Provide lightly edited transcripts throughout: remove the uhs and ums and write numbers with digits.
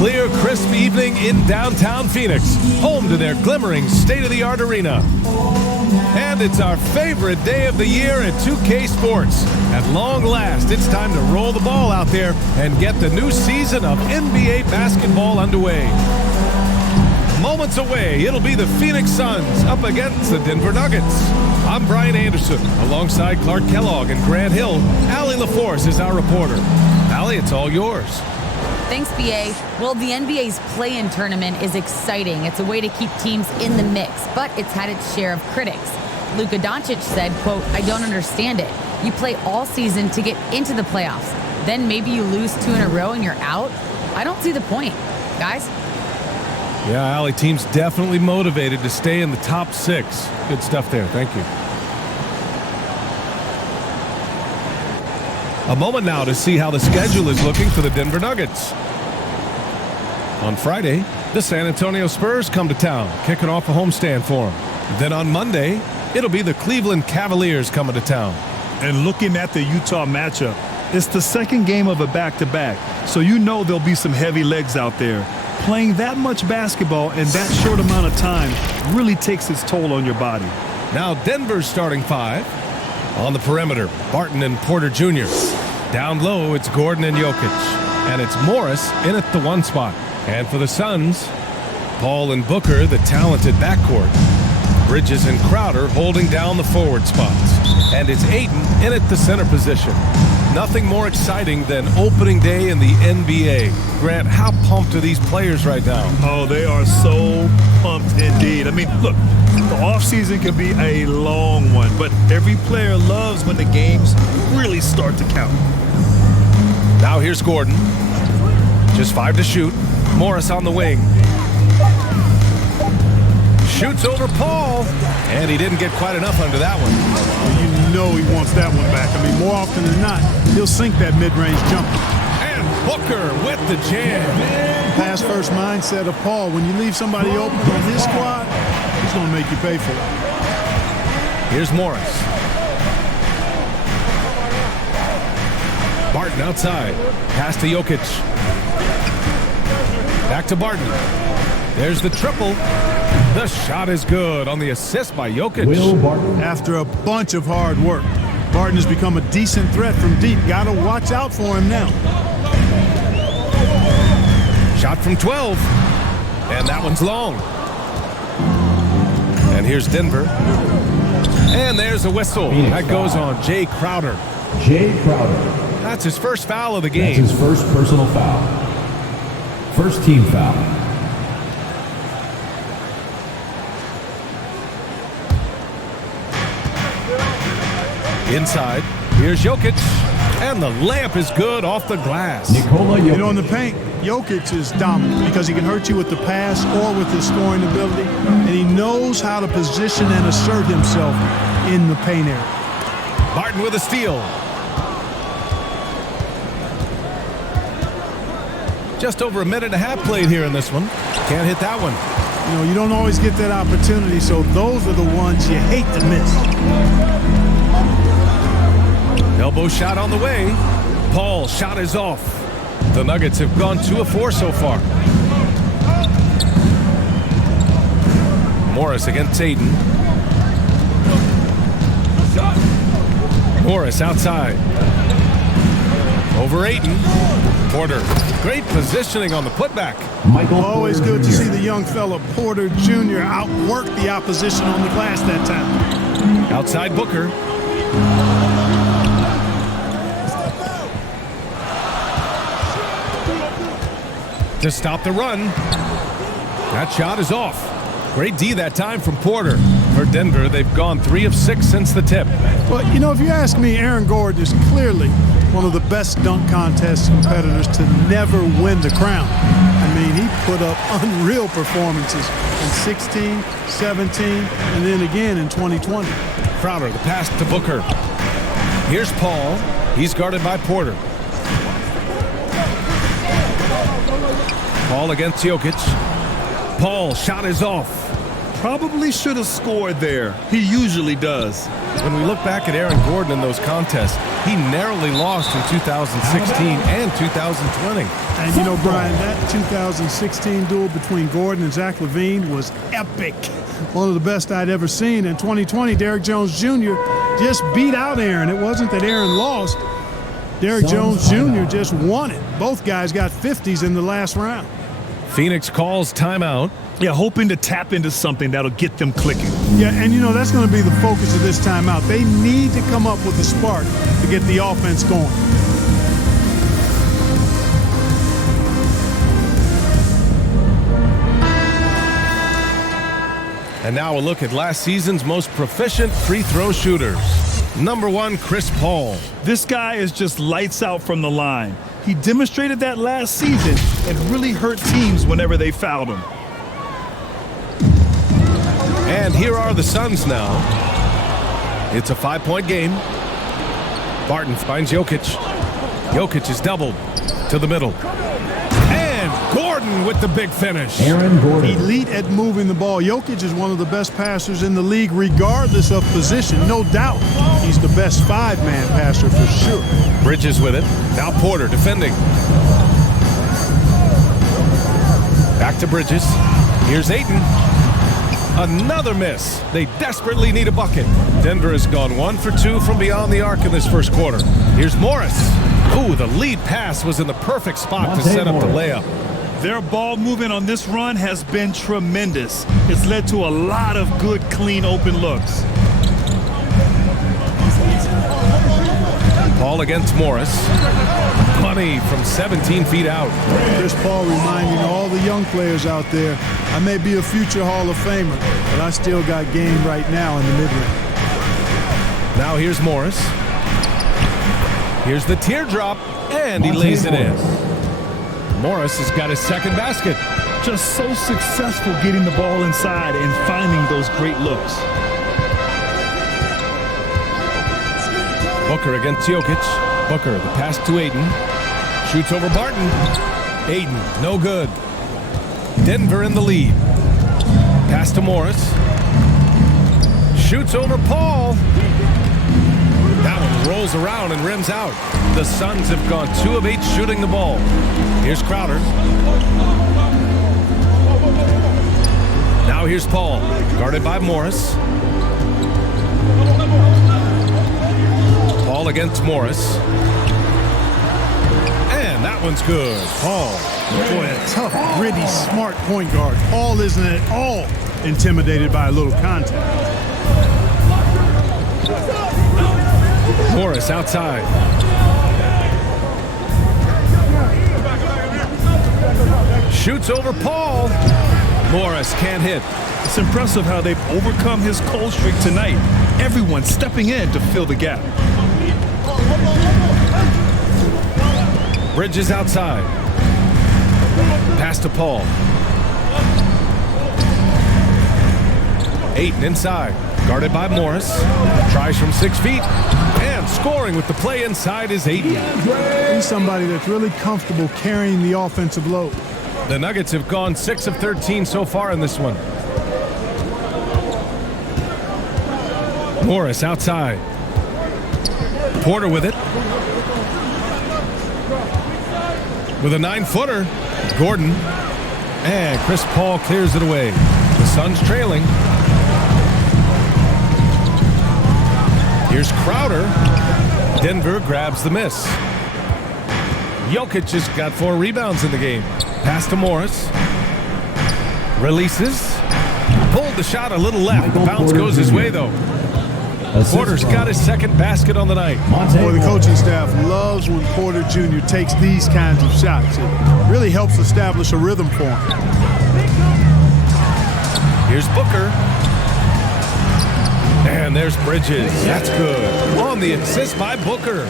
clear, crisp evening in downtown Phoenix, home to their glimmering state-of-the-art arena. And it's our favorite day of the year at 2K Sports. At long last, it's time to roll the ball out there and get the new season of NBA basketball underway. Moments away, it'll be the Phoenix Suns up against the Denver Nuggets. I'm Brian Anderson, alongside Clark Kellogg and Grant Hill. Allie LaForce is our reporter. Allie, it's all yours. Thanks, BA. Well, the NBA's play-in tournament is exciting. It's a way to keep teams in the mix, but it's had its share of critics. Luka Doncic said, quote, "I don't understand it. You play all season to get into the playoffs. Then maybe you lose 2 in a row and you're out? I don't see the point. Guys?" Yeah, Allie, team's definitely motivated to stay in the top 6. Good stuff there. Thank you. A moment now to see how the schedule is looking for the Denver Nuggets. On Friday, the San Antonio Spurs come to town, kicking off a homestand for them. Then on Monday, it'll be the Cleveland Cavaliers coming to town. And looking at the Utah matchup, it's the second game of a back-to-back, so you know there'll be some heavy legs out there. Playing that much basketball in that short amount of time really takes its toll on your body. Now Denver's starting 5. On the perimeter, Barton and Porter Jr. Down low, it's Gordon and Jokic. And it's Morris in at the 1 spot. And for the Suns, Paul and Booker, the talented backcourt. Bridges and Crowder holding down the forward spots. And it's Ayton in at the center position. Nothing more exciting than opening day in the NBA. Grant, how pumped are these players right now? Oh, they are so pumped indeed. I mean, look, the offseason can be a long one, but every player loves when the games really start to count. Now here's Gordon. Just 5 to shoot. Morris on the wing. Shoots over Paul. And he didn't get quite enough under that one. You know he wants that one back. I mean, more often than not, he'll sink that mid-range jumper. And Booker with the jam. Pass first mindset of Paul. When you leave somebody open on his squad, he's going to make you pay for it. Here's Morris. Barton outside. Pass to Jokic. Back to Barton. There's the triple. The shot is good on the assist by Jokic. After a bunch of hard work, Barton has become a decent threat from deep. Got to watch out for him now. Shot from 12. And that one's long. And here's Denver. And there's a whistle. That goes on Jay Crowder. Jay Crowder. That's his first foul of the game. That's his first personal foul. First team foul. Inside, here's Jokic, and the layup is good off the glass. Nikola Jokic. You know, in the paint, Jokic is dominant because he can hurt you with the pass or with his scoring ability, and he knows how to position and assert himself in the paint area. Barton with a steal. Just over a minute and a half played here in this one. Can't hit that one. You know, you don't always get that opportunity, so those are the ones you hate to miss. Elbow shot on the way. Paul's shot is off. The Nuggets have gone 2 of 4 so far. Morris against Ayton. Morris outside. Over Ayton. Porter. Great positioning on the putback. Michael Always Porter good Jr. to see the young fella Porter Jr. outwork the opposition on the glass that time. Outside Booker. To stop the run. That shot is off. Great D that time from Porter. For Denver, they've gone 3 of 6 since the tip. But, you know, if you ask me, Aaron Gordon is clearly one of the best dunk contest competitors to never win the crown. I mean, he put up unreal performances in 16, 17, and then again in 2020. Crowder, the pass to Booker. Here's Paul. He's guarded by Porter. Paul against Jokic. Paul, shot is off. Probably should have scored there. He usually does. When we look back at Aaron Gordon in those contests, he narrowly lost in 2016 and 2020. And you know, Brian, that 2016 duel between Gordon and Zach LaVine was epic. One of the best I'd ever seen. In 2020, Derrick Jones Jr. just beat out Aaron. It wasn't that Aaron lost. Derrick Jones Jr. just won it. Both guys got 50s in the last round. Phoenix calls timeout. Yeah, hoping to tap into something that'll get them clicking. Yeah, and you know, that's going to be the focus of this timeout. They need to come up with a spark to get the offense going. And now a look at last season's most proficient free throw shooters. Number 1, Chris Paul. This guy is just lights out from the line. He demonstrated that last season and really hurt teams whenever they fouled him. And here are the Suns now. It's a 5-point game. Barton finds Jokic. Jokic is doubled to the middle. And Gordon with the big finish. Aaron Gordon. Elite at moving the ball. Jokic is one of the best passers in the league, regardless of position, no doubt. He's the best 5-man passer for sure. Bridges with it. Now Porter defending. Back to Bridges. Here's Ayton. Another miss. They desperately need a bucket. Denver has gone 1 for 2 from beyond the arc in this first quarter. Here's Morris. Ooh, the lead pass was in the perfect spot to set up the layup. Their ball movement on this run has been tremendous. It's led to a lot of good, clean, open looks. Paul against Morris. Money from 17 feet out. Chris Paul reminding all the young players out there, I may be a future Hall of Famer, but I still got game right now in the mid-range. Now here's Morris. Here's the teardrop, and he lays it in. Morris has got his second basket. Just so successful getting the ball inside and finding those great looks. Booker against Jokic. Booker, the pass to Ayton. Shoots over Barton. Ayton, no good. Denver in the lead. Pass to Morris. Shoots over Paul. That one rolls around and rims out. The Suns have gone 2 of 8 shooting the ball. Here's Crowder. Now here's Paul, guarded by Morris. Paul against Morris. And that one's good. Paul. Boy, a tough, gritty, smart point guard. Paul isn't at all intimidated by a little contact. Morris outside. Shoots over Paul. Morris can't hit. It's impressive how they've overcome his cold streak tonight. Everyone stepping in to fill the gap. Bridges outside. Pass to Paul. Ayton inside. Guarded by Morris. Tries from 6 feet. And scoring with the play inside is Ayton. He's somebody that's really comfortable carrying the offensive load. The Nuggets have gone 6 of 13 so far in this one. Morris outside. Porter with it. With a 9-footer, Gordon. And Chris Paul clears it away. The Suns trailing. Here's Crowder. Denver grabs the miss. Jokic has got 4 rebounds in the game. Pass to Morris. Releases. Pulled the shot a little left. The bounce goes his way, though. Porter's got his second basket on the night. Boy, the coaching staff loves when Porter Jr. takes these kinds of shots. It really helps establish a rhythm for him. Here's Booker. And there's Bridges. That's good. On the assist by Booker.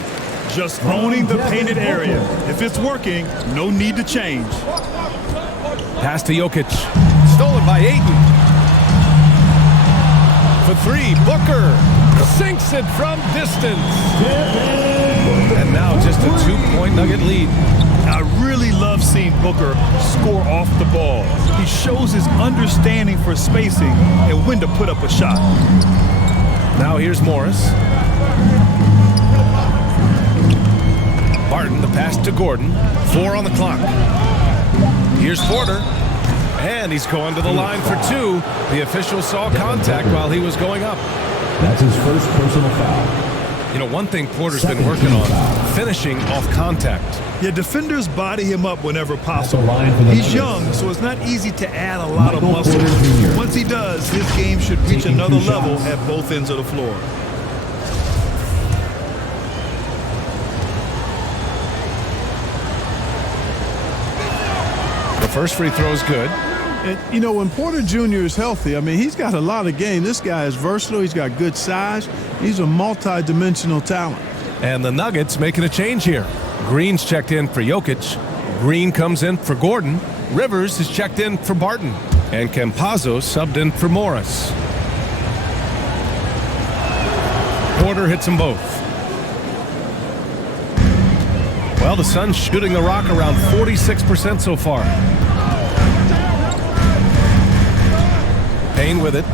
Just owning the painted area. If it's working, no need to change. Pass to Jokic. Stolen by Ayton. For 3, Booker sinks it from distance. And now just a 2-point Nugget lead. I really love seeing Booker score off the ball. He shows his understanding for spacing and when to put up a shot. Now here's Morris. Barton, the pass to Gordon. 4 on the clock. Here's Porter. And he's going to the line for 2. The official saw contact while he was going up. That's his first personal foul. You know, one thing Porter's been working on, finishing off contact. Yeah, defenders body him up whenever possible. line for the He's Nuggets. young, so it's not easy to add a lot of Michael muscle. Porter Jr. Once he does, his game should reach Taking another 2 level shots. at both ends of the floor. The first free throw is good. And, you know, when Porter Jr. is healthy, I mean, he's got a lot of game. This guy is versatile. He's got good size. He's a multi-dimensional talent. And the Nuggets making a change here. Green's checked in for Jokic. Green comes in for Gordon. Rivers is checked in for Barton. And Campazzo subbed in for Morris. Porter hits them both. Well, the Suns shooting the rock around 46% so far. Payne with it.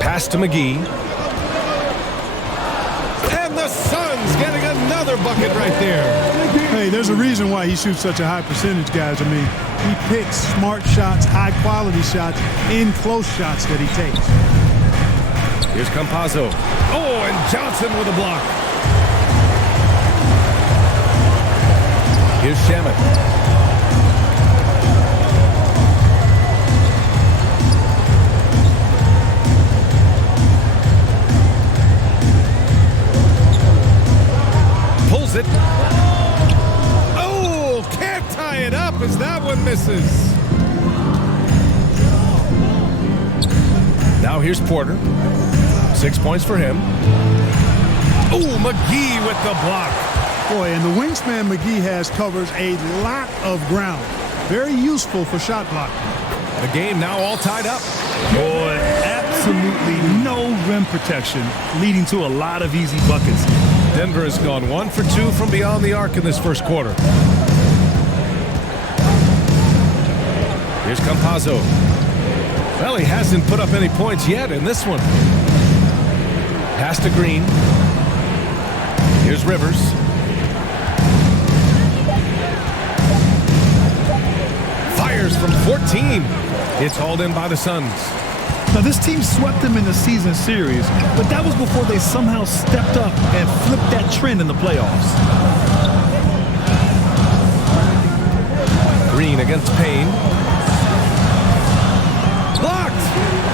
Pass to McGee. And the Suns getting another bucket right there. Hey, there's a reason why he shoots such a high percentage, guys. I mean, he picks smart shots, high-quality shots, in close shots that he takes. Here's Campazzo. Oh, and Johnson with a block. Here's Shamet. Pulls it. Oh, can't tie it up as that one misses. Now here's Porter. 6 points for him. Oh, McGee with the block. Boy, and the wingspan McGee has covers a lot of ground. Very useful for shot blocking. The game now all tied up. Boy, absolutely no rim protection, leading to a lot of easy buckets. Denver has gone 1 for 2 from beyond the arc in this first quarter. Here's Campazzo. Well, he hasn't put up any points yet in this one. Pass to Green. Here's Rivers. Fires from 14. It's hauled in by the Suns. Now, this team swept them in the season series, but that was before they somehow stepped up and flipped that trend in the playoffs. Green against Payne. Blocked!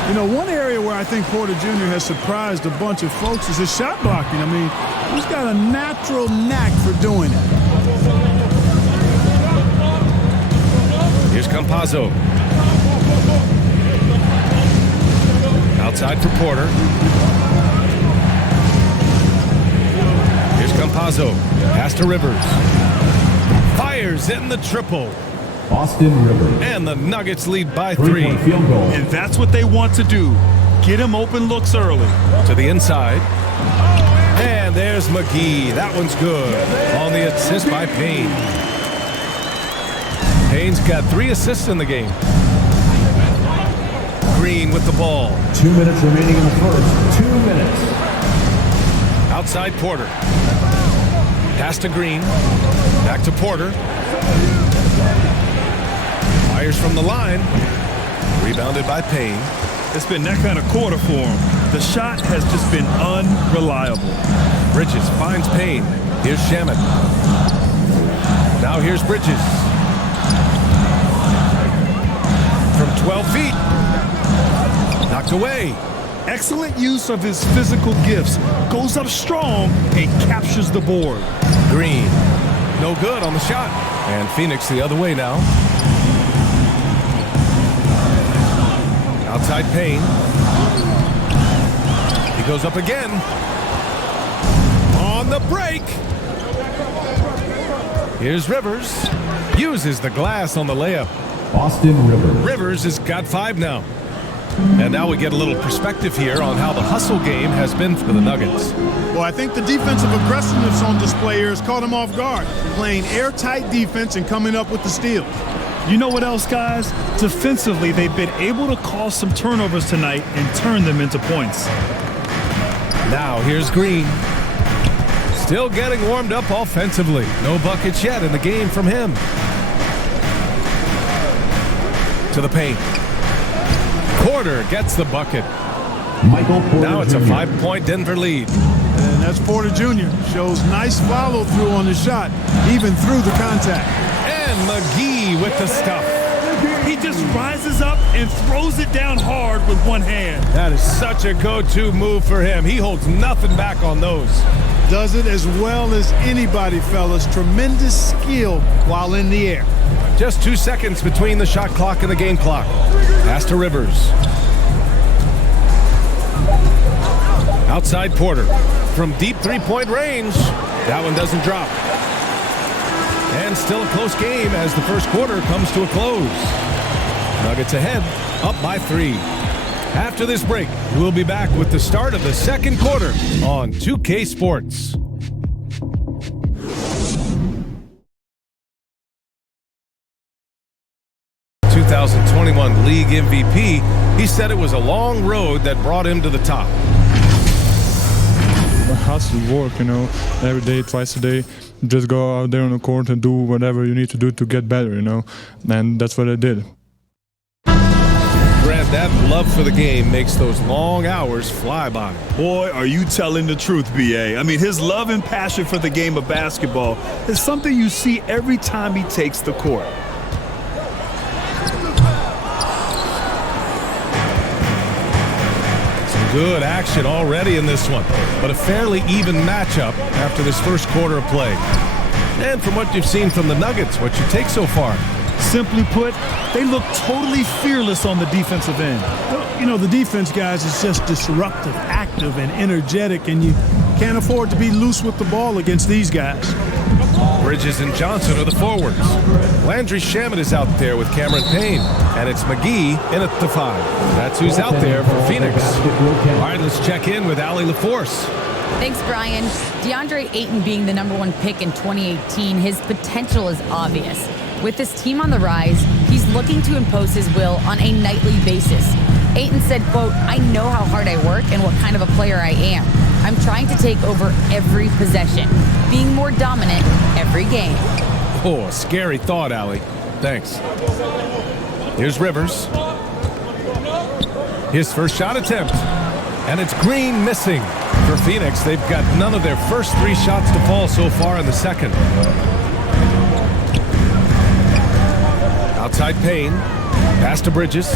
You know, one area where I think Porter Jr. has surprised a bunch of folks is his shot blocking. I mean, he's got a natural knack for doing it. Here's Campazzo. Outside for Porter. Here's Campazzo. Pass to Rivers. Fires in the triple. Austin Rivers. And the Nuggets lead by 3. 3-point field goal. And that's what they want to do. Get him open looks early. To the inside. And there's McGee. That one's good. On the assist by Payne. Payne's got 3 assists in the game. Green with the ball. 2 minutes remaining in the first. 2 minutes. Outside Porter. Pass to Green. Back to Porter. Fires from the line. Rebounded by Payne. It's been that kind of quarter for him. The shot has just been unreliable. Bridges finds Payne. Here's Shamet. Now here's Bridges. From 12 feet. Knocked away. Excellent use of his physical gifts. Goes up strong and captures the board. Green. No good on the shot. And Phoenix the other way now. Outside Payne. He goes up again. On the break. Here's Rivers. Uses the glass on the layup. Austin Rivers. Rivers has got 5 now. And now we get a little perspective here on how the hustle game has been for the Nuggets. Well, I think the defensive aggressiveness on display here has caught him off guard, playing airtight defense and coming up with the steals. You know what else, guys? Defensively, they've been able to cause some turnovers tonight and turn them into points. Now here's Green. Still getting warmed up offensively. No buckets yet in the game from him. To the paint. Porter gets the bucket. Michael Porter Now it's a Jr. 5-point Denver lead. And that's Porter Jr. Shows nice follow-through on the shot, even through the contact. And McGee with the stuff. He just rises up and throws it down hard with one hand. That is such a go-to move for him. He holds nothing back on those. Does it as well as anybody, fellas. Tremendous skill while in the air. Just 2 seconds between the shot clock and the game clock. Pass to Rivers. Outside Porter. From deep three-point range. That one doesn't drop. And still a close game as the first quarter comes to a close. Nuggets ahead, up by 3. After this break, we'll be back with the start of the second quarter on 2K Sports. ...2021 League MVP, he said it was a long road that brought him to the top. Hustle, work, every day, twice a day. Just go out there on the court and do whatever you need to do to get better, and that's what I did. Grant, that love for the game makes those long hours fly by. Boy, are you telling the truth, B.A. I mean, his love and passion for the game of basketball is something you see every time he takes the court. Good action already in this one, but a fairly even matchup after this first quarter of play. And from what you've seen from the Nuggets, what you take so far? Simply put, they look totally fearless on the defensive end. Well, the defense, guys, is just disruptive, active, and energetic, and you can't afford to be loose with the ball against these guys. Bridges and Johnson are the forwards. Landry Shamet is out there with Cameron Payne, and it's McGee in at the 5. That's who's out there for Phoenix. All right, let's check in with Allie LaForce. Thanks, Brian. DeAndre Ayton being the #1 pick in 2018, his potential is obvious. With this team on the rise, he's looking to impose his will on a nightly basis. Ayton said, quote, "I know how hard I work and what kind of a player I am. I'm trying to take over every possession, being more dominant every game." Oh, a scary thought, Allie. Thanks. Here's Rivers. His first shot attempt. And it's Green missing. For Phoenix, they've got none of their first 3 shots to fall so far in the second. Outside Payne. Pass to Bridges.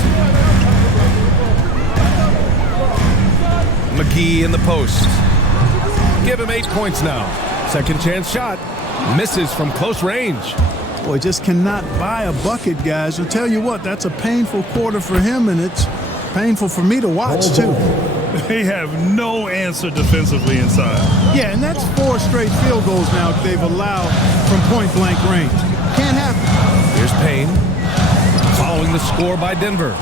McGee in the post. Give him 8 points now. Second chance shot. Misses from close range. Boy, just cannot buy a bucket, guys. I'll tell you what, that's a painful quarter for him, and it's painful for me to watch, too. They have no answer defensively inside. Yeah, and that's 4 straight field goals now they've allowed from point-blank range. Can't happen. Here's Payne. Following the score by Denver.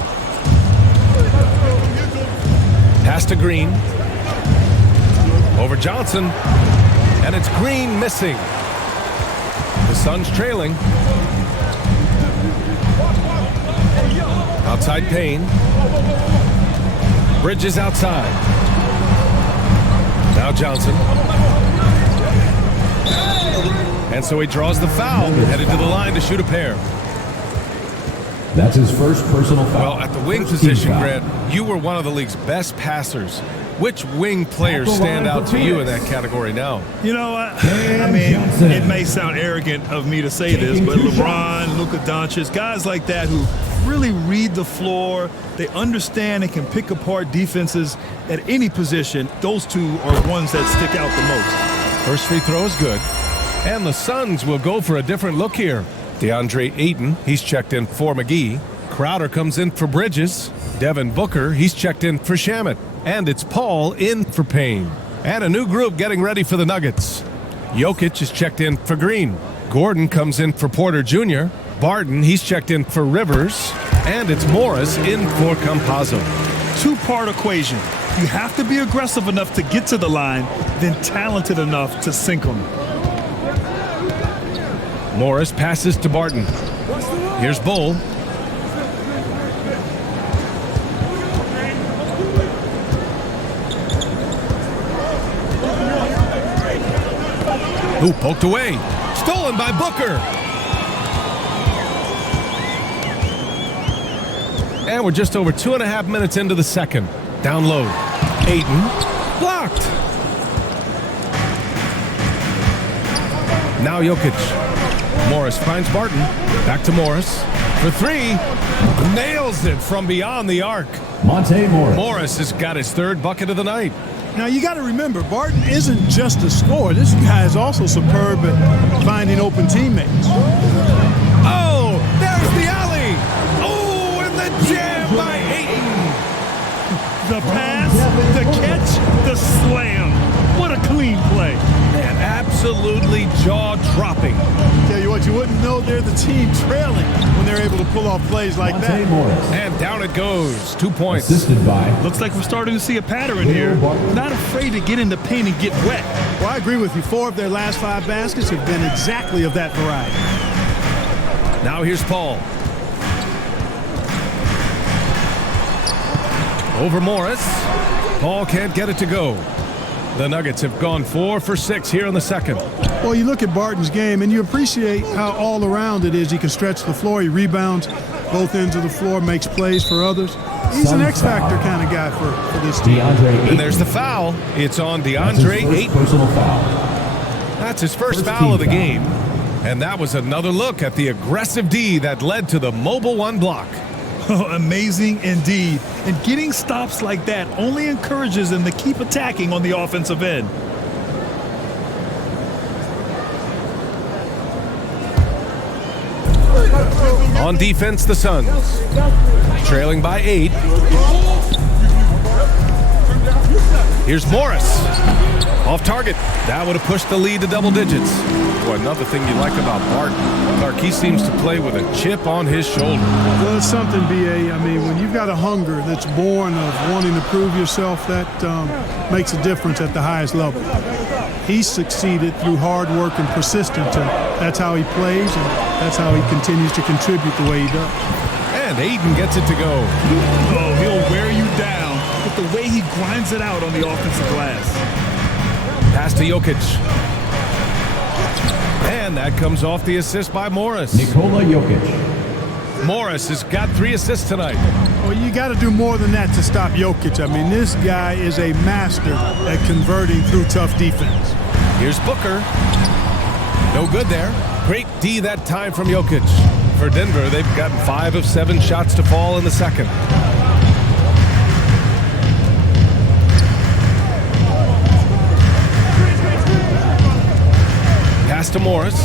Pass to Green. Over Johnson. And it's Green missing. The Suns trailing. Outside Payne. Bridges outside. Now Johnson. And so he draws the foul, headed to the line to shoot a pair. That's his first personal foul. Well, at the wing position, Grant, you were one of the league's best passers. Which wing players stand out to you in that category now? I mean, it may sound arrogant of me to say this, but LeBron, Luka Doncic, guys like that who really read the floor, they understand and can pick apart defenses at any position. Those two are ones that stick out the most. First free throw is good. And the Suns will go for a different look here. DeAndre Ayton, he's checked in for McGee. Crowder comes in for Bridges. Devin Booker, he's checked in for Shamet. And it's Paul in for Payne. And a new group getting ready for the Nuggets. Jokic is checked in for Green. Gordon comes in for Porter Jr. Barton, he's checked in for Rivers. And it's Morris in for Campazzo. two-part equation. You have to be aggressive enough to get to the line, then talented enough to sink them. Morris passes to Barton. Here's Bull. Ooh, poked away. Stolen by Booker. And we're just over 2.5 minutes into the second. Down low. Ayton. Blocked. Now Jokic. Morris finds Barton. Back to Morris. For three. Nails it from beyond the arc. Monte Morris. Morris has got his third bucket of the night. Now, you got to remember, Barton isn't just a scorer. This guy is also superb at finding open teammates. Oh, there's the alley. Oh, and the jam by Ayton. The pass, the catch, the slam. What a clean play. And absolutely jaw-dropping. Tell you what, you wouldn't know they're the team trailing when they're able to pull off plays like Monte that. Morris. And down it goes. 2 points. Assisted by Looks like we're starting to see a pattern here. Not afraid to get in the paint and get wet. Well, I agree with you. 4 of their last 5 baskets have been exactly of that variety. Now here's Paul. Over Morris. Paul can't get it to go. The Nuggets have gone 4 for 6 here in the second. Well, you look at Barton's game, and you appreciate how all around it is. He can stretch the floor. He rebounds both ends of the floor, makes plays for others. He's an X-factor kind of guy for this team. DeAndre Ayton. And there's the foul. It's on That's his DeAndre first Ayton. personal foul. That's his first First foul of the team game. And that was another look at the aggressive D that led to the mobile 1 block. Amazing indeed. And getting stops like that only encourages them to keep attacking on the offensive end. On defense, the Suns. Trailing by 8. Here's Morris. Off target. That would have pushed the lead to double digits. Boy, another thing you like about Barton, Clark, he seems to play with a chip on his shoulder. Well, it's something, B.A. I mean, when you've got a hunger that's born of wanting to prove yourself, that makes a difference at the highest level. He's succeeded through hard work and persistence, and that's how he plays, and that's how he continues to contribute the way he does. And Ayton gets it to go. Oh, he'll wear you down with the way he grinds it out on the offensive glass. Pass to Jokic. And that comes off the assist by Morris. Nikola Jokic. Morris has got 3 assists tonight. Well, you got to do more than that to stop Jokic. I mean, this guy is a master at converting through tough defense. Here's Booker. No good there. Great D that time from Jokic. For Denver, they've gotten 5 of 7 shots to fall in the second. Pass to Morris.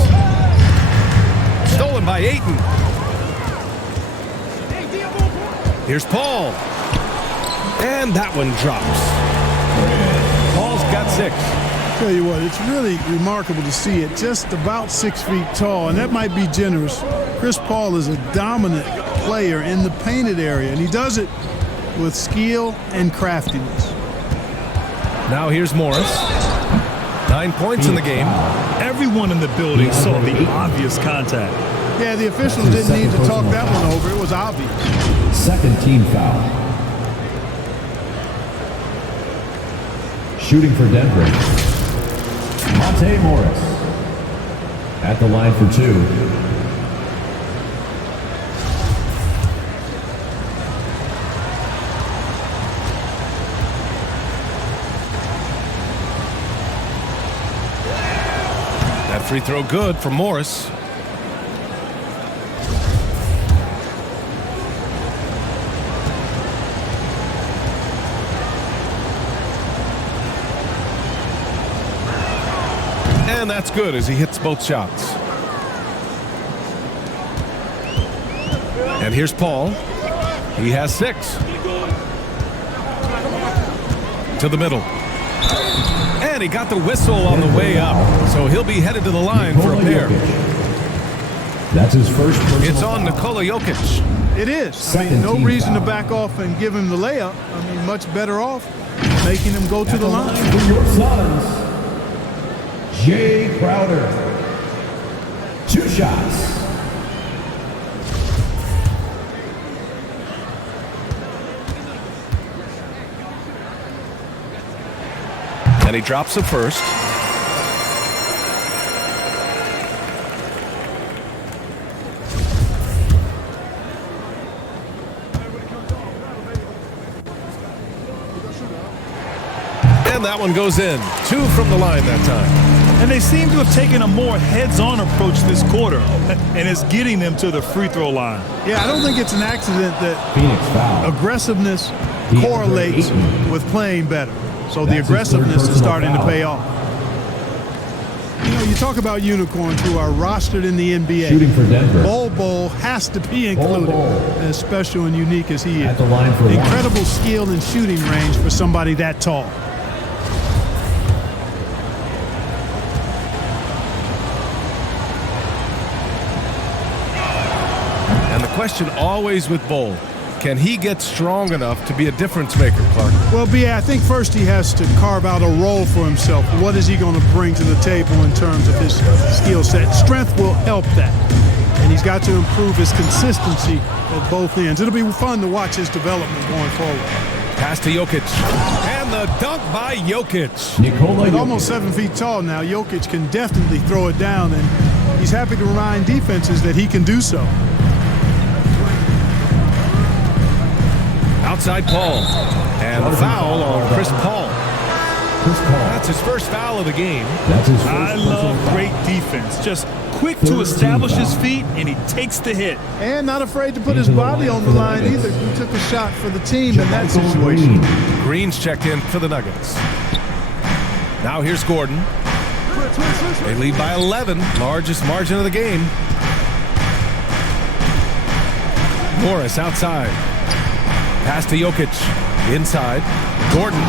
Stolen by Ayton. Here's Paul. And that one drops. Paul's got 6. Tell you what, it's really remarkable to see it. Just about 6 feet tall, and that might be generous. Chris Paul is a dominant player in the painted area, and he does it with skill and craftiness. Now here's Morris. 9 points in the game. Everyone in the building saw the obvious contact. Yeah, the officials didn't need to talk that one over. It was obvious. Second team foul. Shooting for Denver. Monte Morris. At the line for 2. That free throw good for Morris. And that's good as he hits both shots. And here's Paul. He has 6. To the middle. And he got the whistle on the way up. So he'll be headed to the line for a pair. That's his first personal It's on foul. Nikola Jokic. It is. I Second mean, no team reason to foul. back off and give him the layup. I mean, much better off making him go to At the line. for your Suns, Jay Crowder. 2 shots. And he drops the first. And that one goes in. 2 from the line that time. And they seem to have taken a more heads-on approach this quarter, and it's getting them to the free throw line. Yeah, I don't think it's an accident that Phoenix foul. aggressiveness DeAndre correlates Ayton. with playing better. So the That's his third aggressiveness is personal starting to foul. pay off. You know, you talk about unicorns who are rostered in the NBA. Shooting for Denver. Bol has to be included, Bol. as special and unique as he is. At the line for one. Incredible skill and shooting range for somebody that tall. And the question always with Bol, can he get strong enough to be a difference maker, Clark? Well, B.A., I think first he has to carve out a role for himself. What is he going to bring to the table in terms of his skill set? Strength will help that. And he's got to improve his consistency at both ends. It'll be fun to watch his development going forward. Pass to Jokic. And the dunk by Jokic. Nikola At Jokic. almost 7 feet tall now, Jokic can definitely throw it down, and he's happy to remind defenses that he can do so. Outside Paul. And the foul on Chris Paul. Chris Paul. That's his first foul of the game. That's his first I personal love foul. great defense. Just quick to 13 establish his foul. feet, and he takes the hit. And not afraid to put his Into the body line on for the the line Nuggets. either. He took a shot for the team in that Michael situation. Green. Green's checked in for the Nuggets. Now here's Gordon. They lead by 11, largest margin of the game. Morris outside. Pass to Jokic. Inside. Gordon.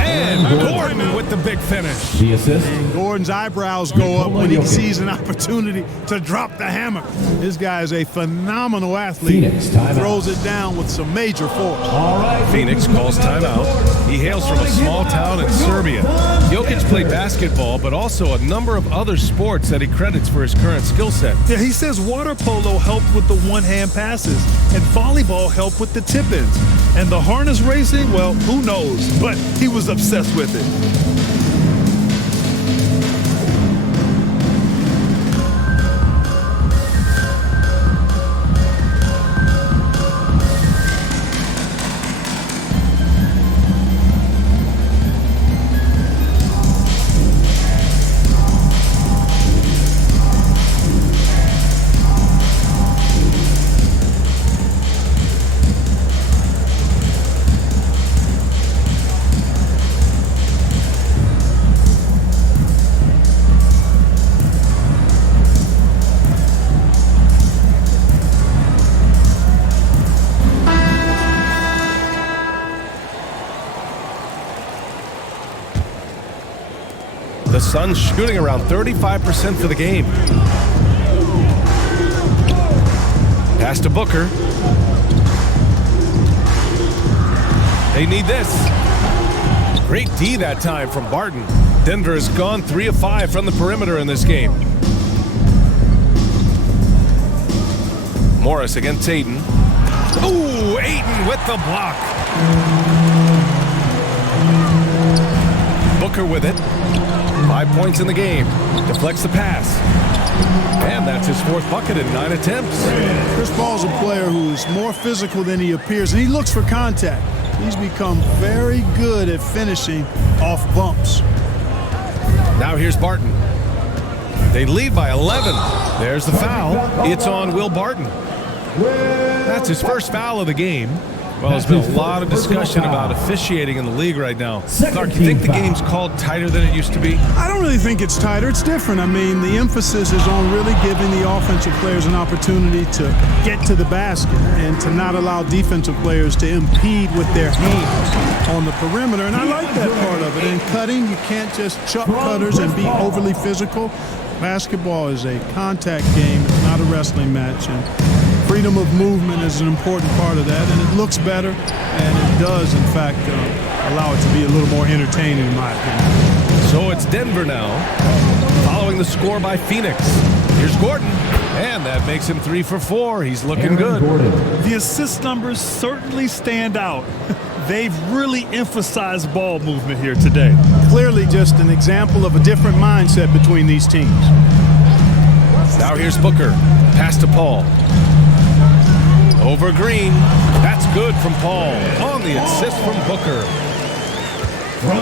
And Gordon with the big finish. The assist. Gordon's eyebrows go up when he Jokic. sees an opportunity to drop the hammer. This guy is a phenomenal athlete. Phoenix, timeout. Throws it down with some major force. All right. Phoenix calls timeout. He hails from a small town in Serbia. Jokic played basketball, but also a number of other sports that he credits for his current skill set. Yeah, he says water polo helped with the one-hand passes, and volleyball helped with the tip-ins. And the harness racing, well, who knows? But he was obsessed with it. The Suns shooting around 35% for the game. Pass to Booker. They need this. Great D that time from Barton. Denver has gone 3 of 5 from the perimeter in this game. Morris against Ayton. Ooh, Ayton with the block. Booker with it. 5 points in the game. Deflects the pass. And that's his 4th bucket in 9 attempts. Chris Paul's a player who's more physical than he appears, and he looks for contact. He's become very good at finishing off bumps. Now here's Barton. They lead by 11. There's the foul. It's on Will Barton. That's his first foul of the game. Well, there's been a lot of discussion about officiating in the league right now. Clark, you think the game's called tighter than it used to be? I don't really think it's tighter. It's different. I mean, the emphasis is on really giving the offensive players an opportunity to get to the basket and to not allow defensive players to impede with their hands on the perimeter. And I like that part of it. In cutting, you can't just chuck cutters and be overly physical. Basketball is a contact game. It's not a wrestling match. And freedom of movement is an important part of that, and it looks better, and it does, in fact, allow it to be a little more entertaining, in my opinion. So it's Denver now, following the score by Phoenix. Here's Gordon, and that makes him 3 for 4. He's looking good. The assist numbers certainly stand out. They've really emphasized ball movement here today. Clearly just an example of a different mindset between these teams. Now here's Booker, pass to Paul. Over Green. That's good from Paul. On the assist from Booker.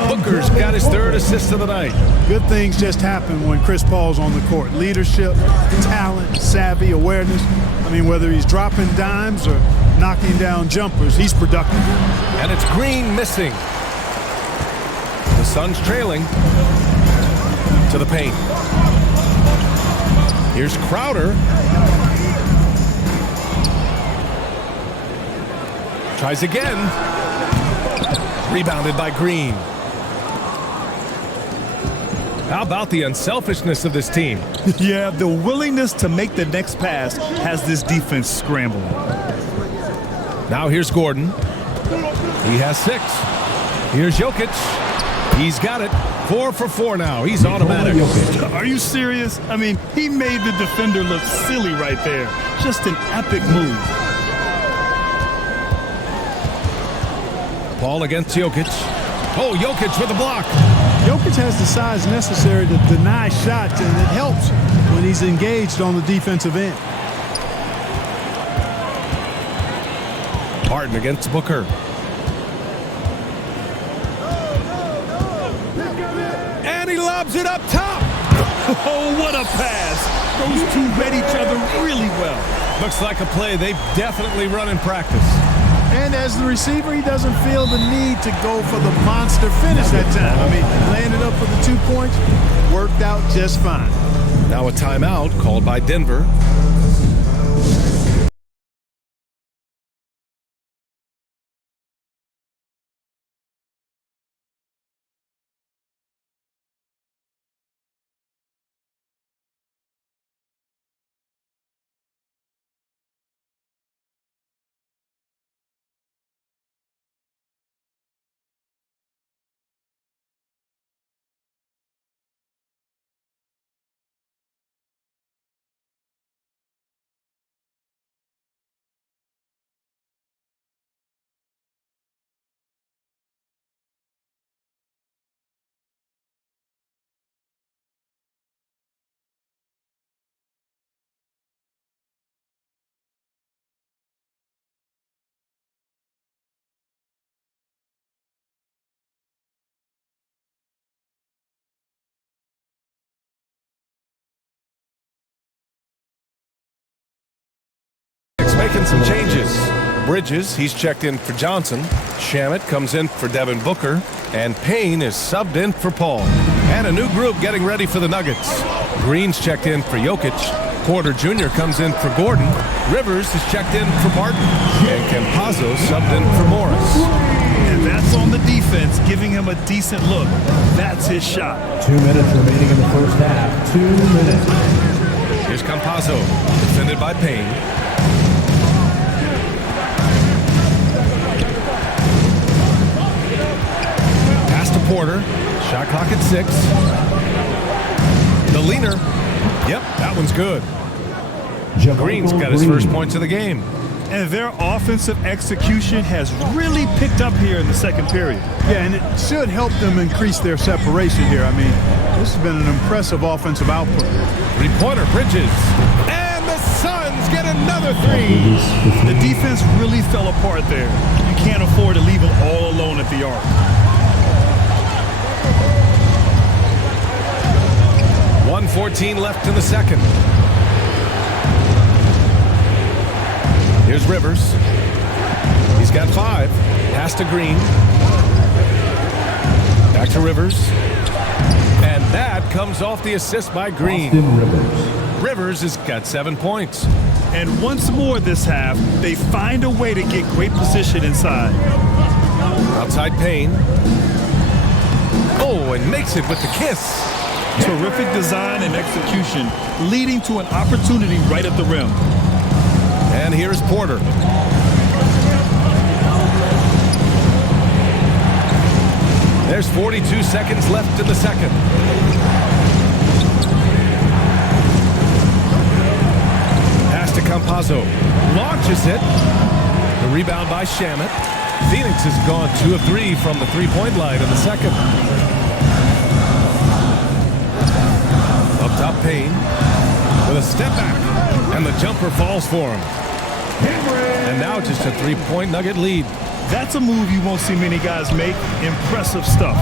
Booker's got his 3rd assist of the night. Good things just happen when Chris Paul's on the court. Leadership, talent, savvy, awareness. I mean, whether he's dropping dimes or knocking down jumpers, he's productive. And it's Green missing. The Suns trailing to the paint. Here's Crowder. Tries again. Rebounded by Green. How about the unselfishness of this team? Yeah, the willingness to make the next pass has this defense scrambling. Now here's Gordon. He has 6. Here's Jokic. He's got it. 4 for 4 now. He's automatic. Are you serious? I mean, he made the defender look silly right there. Just an epic move. Paul against Jokic. Oh, Jokic with a block. Jokic has the size necessary to deny shots, and it helps when he's engaged on the defensive end. Harden against Booker. And he lobs it up top. Oh, what a pass. Those two read each other really well. Looks like a play they've definitely run in practice. And as the receiver, he doesn't feel the need to go for the monster finish that time. I mean, landed up for the 2 points, worked out just fine. Now a timeout called by Denver. Making some changes. Bridges, he's checked in for Johnson. Shamet comes in for Devin Booker. And Payne is subbed in for Paul. And a new group getting ready for the Nuggets. Green's checked in for Jokic. Porter Jr. comes in for Gordon. Rivers is checked in for Martin. And Campazzo subbed in for Morris. And that's on the defense, giving him a decent look. That's his shot. 2 minutes remaining in the first half. 2 minutes. Here's Campazzo, defended by Payne. Porter, shot clock at 6. The leaner. Yep, that one's good. Green's got his first points of the game. And their offensive execution has really picked up here in the second period. Yeah, and it should help them increase their separation here. I mean, this has been an impressive offensive output. 3-pointer, Bridges. And the Suns get another 3. The defense really fell apart there. You can't afford to leave them all alone at the arc. 1:14 left in the second. Here's Rivers. He's got 5. Pass to Green. Back to Rivers. And that comes off the assist by Green. Rivers has got 7 points. And once more this half, they find a way to get great position inside. Outside Payne. Oh, and makes it with the kiss. Terrific design and execution, leading to an opportunity right at the rim. And here's Porter. There's 42 seconds left in the second. Pass to Campazzo. Launches it. The rebound by Shamet. Phoenix has gone 2 of 3 from the three-point line in the second. Up top, Payne with a step back, and the jumper falls for him. And now just a 3-point Nugget lead. That's a move you won't see many guys make. Impressive stuff.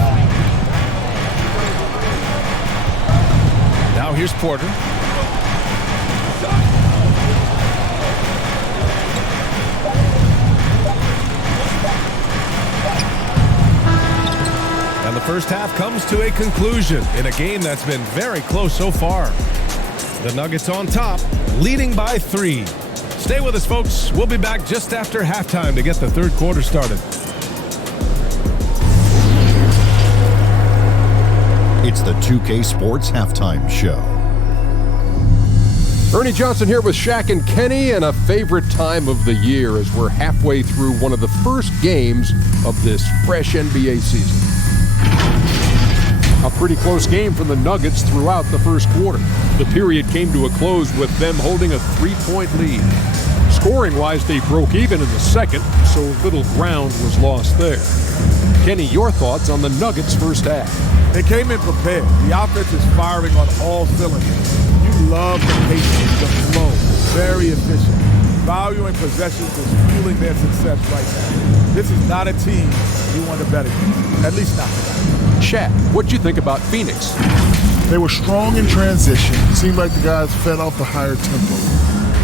Now here's Porter. And the first half comes to a conclusion in a game that's been very close so far. The Nuggets on top, leading by 3. Stay with us, folks. We'll be back just after halftime to get the third quarter started. It's the 2K Sports Halftime Show. Ernie Johnson here with Shaq and Kenny, and a favorite time of the year as we're halfway through one of the first games of this fresh NBA season. A pretty close game for the Nuggets throughout the first quarter. The period came to a close with them holding a 3-point lead. Scoring-wise, they broke even in the second, so little ground was lost there. Kenny, your thoughts on the Nuggets' first half? They came in prepared. The offense is firing on all cylinders. You love the pace, the flow. Very efficient. Valuing possessions is fueling their success right now. This is not a team you want to bet against. At least not tonight. Shaq, what'd you think about Phoenix? They were strong in transition. It seemed like the guys fed off the higher tempo.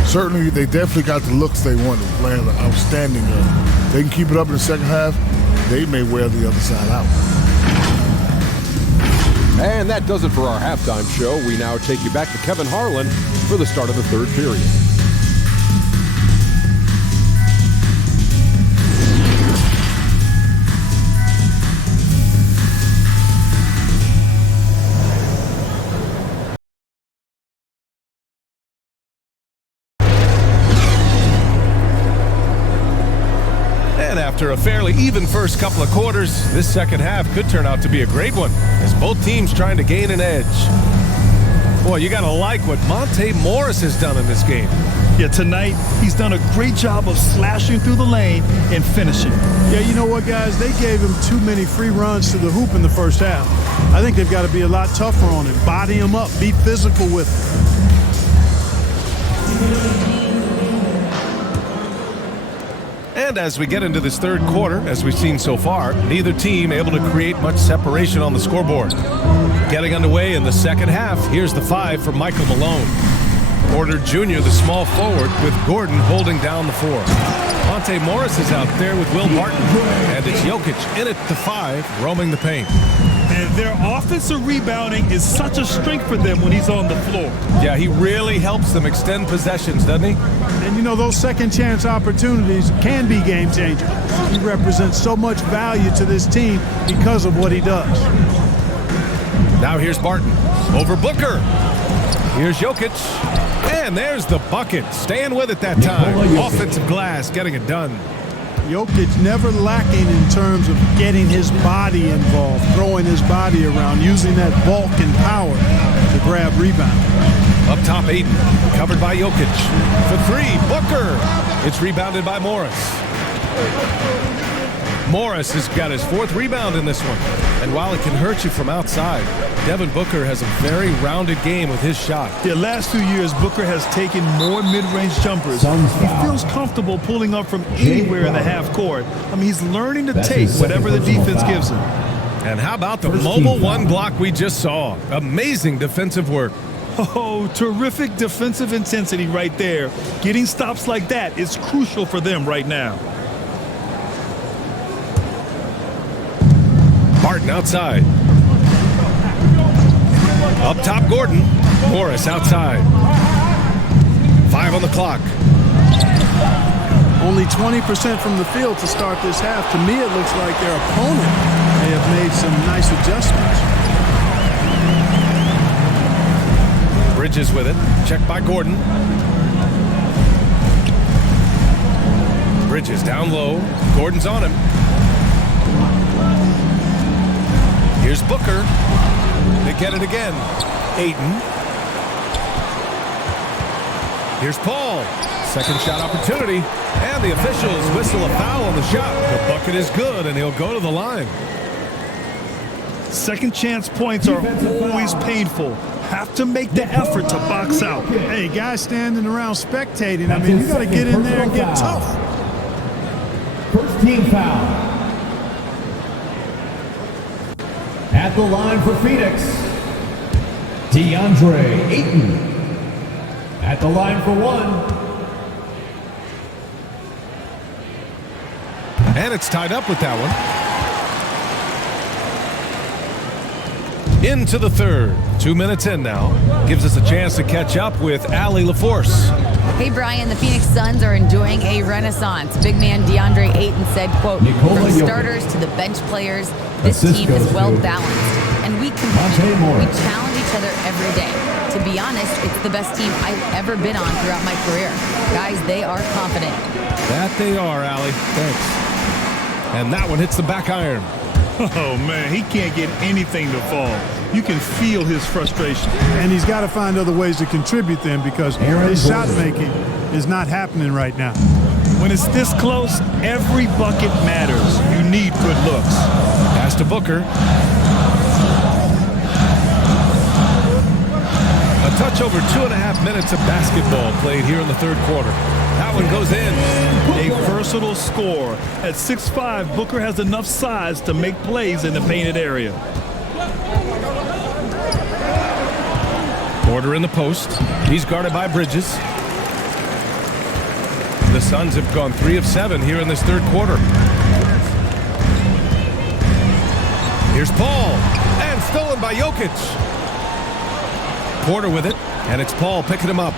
Certainly, they definitely got the looks they wanted, playing an outstanding game. They can keep it up in the second half, they may wear the other side out. And that does it for our halftime show. We now take you back to Kevin Harlan for the start of the third period. After a fairly even first couple of quarters, this second half could turn out to be a great one as both teams trying to gain an edge. Boy, you got to like what Monte Morris has done in this game. Yeah, tonight he's done a great job of slashing through the lane and finishing. Yeah, you know what, guys? They gave him too many free runs to the hoop in the first half. I think they've got to be a lot tougher on him. Body him up. Be physical with him. And as we get into this third quarter, as we've seen so far, neither team able to create much separation on the scoreboard. Getting underway in the second half, here's the 5 for Michael Malone. Porter Jr., the small forward, with Gordon holding down the 4. Monte Morris is out there with Will Barton. And it's Jokic in at the 5, roaming the paint. And their offensive rebounding is such a strength for them when he's on the floor. Yeah, he really helps them extend possessions, doesn't he? And you know, those second chance opportunities can be game changers. He represents so much value to this team because of what he does. Now here's Barton over Booker. Here's Jokic. And there's the bucket. Staying with it that time. Offensive glass, getting it done. Jokic never lacking in terms of getting his body involved, throwing his body around, using that bulk and power to grab rebound. Up top, Ayton, covered by Jokic. For 3, Booker. It's rebounded by Morris. Morris has got his 4th rebound in this one. And while it can hurt you from outside, Devin Booker has a very rounded game with his shot. The last 2 years, Booker has taken more mid-range jumpers. He feels comfortable pulling up from anywhere in the half court. I mean, he's learning to take whatever the defense gives him. And how about the mobile 1 block we just saw? Amazing defensive work. Oh, terrific defensive intensity right there. Getting stops like that is crucial for them right now. Barton outside. Up top, Gordon. Morris outside. 5 on the clock. Only 20% from the field to start this half. To me, it looks like their opponent may have made some nice adjustments. Bridges with it. Checked by Gordon. Bridges down low. Gordon's on him. Here's Booker. They get it again. Ayton. Here's Paul. Second shot opportunity. And the officials whistle a foul on the shot. The bucket is good, and he'll go to the line. Second chance points are always painful. Have to make the effort to box out. Hey, guys standing around spectating. I mean, you got to get in there and get tough. First team foul. At the line for Phoenix, DeAndre Ayton. At the line for one. And it's tied up with that one. Into the third. 2 minutes in now. Gives us a chance to catch up with Allie LaForce. Hey, Brian, the Phoenix Suns are enjoying a renaissance. Big man DeAndre Ayton said, quote, from starters to the bench players, this team is well balanced. And we compete. We challenge each other every day. To be honest, it's the best team I've ever been on throughout my career. Guys, they are confident. That they are, Allie. Thanks. And that one hits the back iron. Oh, man, he can't get anything to fall. You can feel his frustration. And he's got to find other ways to contribute then because his shot making is not happening right now. When it's this close, every bucket matters. You need good looks. Pass to Booker. A touch over 2.5 minutes of basketball played here in the third quarter. That one goes in. A versatile scorer. At 6'5", Booker has enough size to make plays in the painted area. Porter in the post. He's guarded by Bridges. The Suns have gone 3 of 7 here in this third quarter. Here's Paul. And stolen by Jokic. Porter with it. And it's Paul picking him up.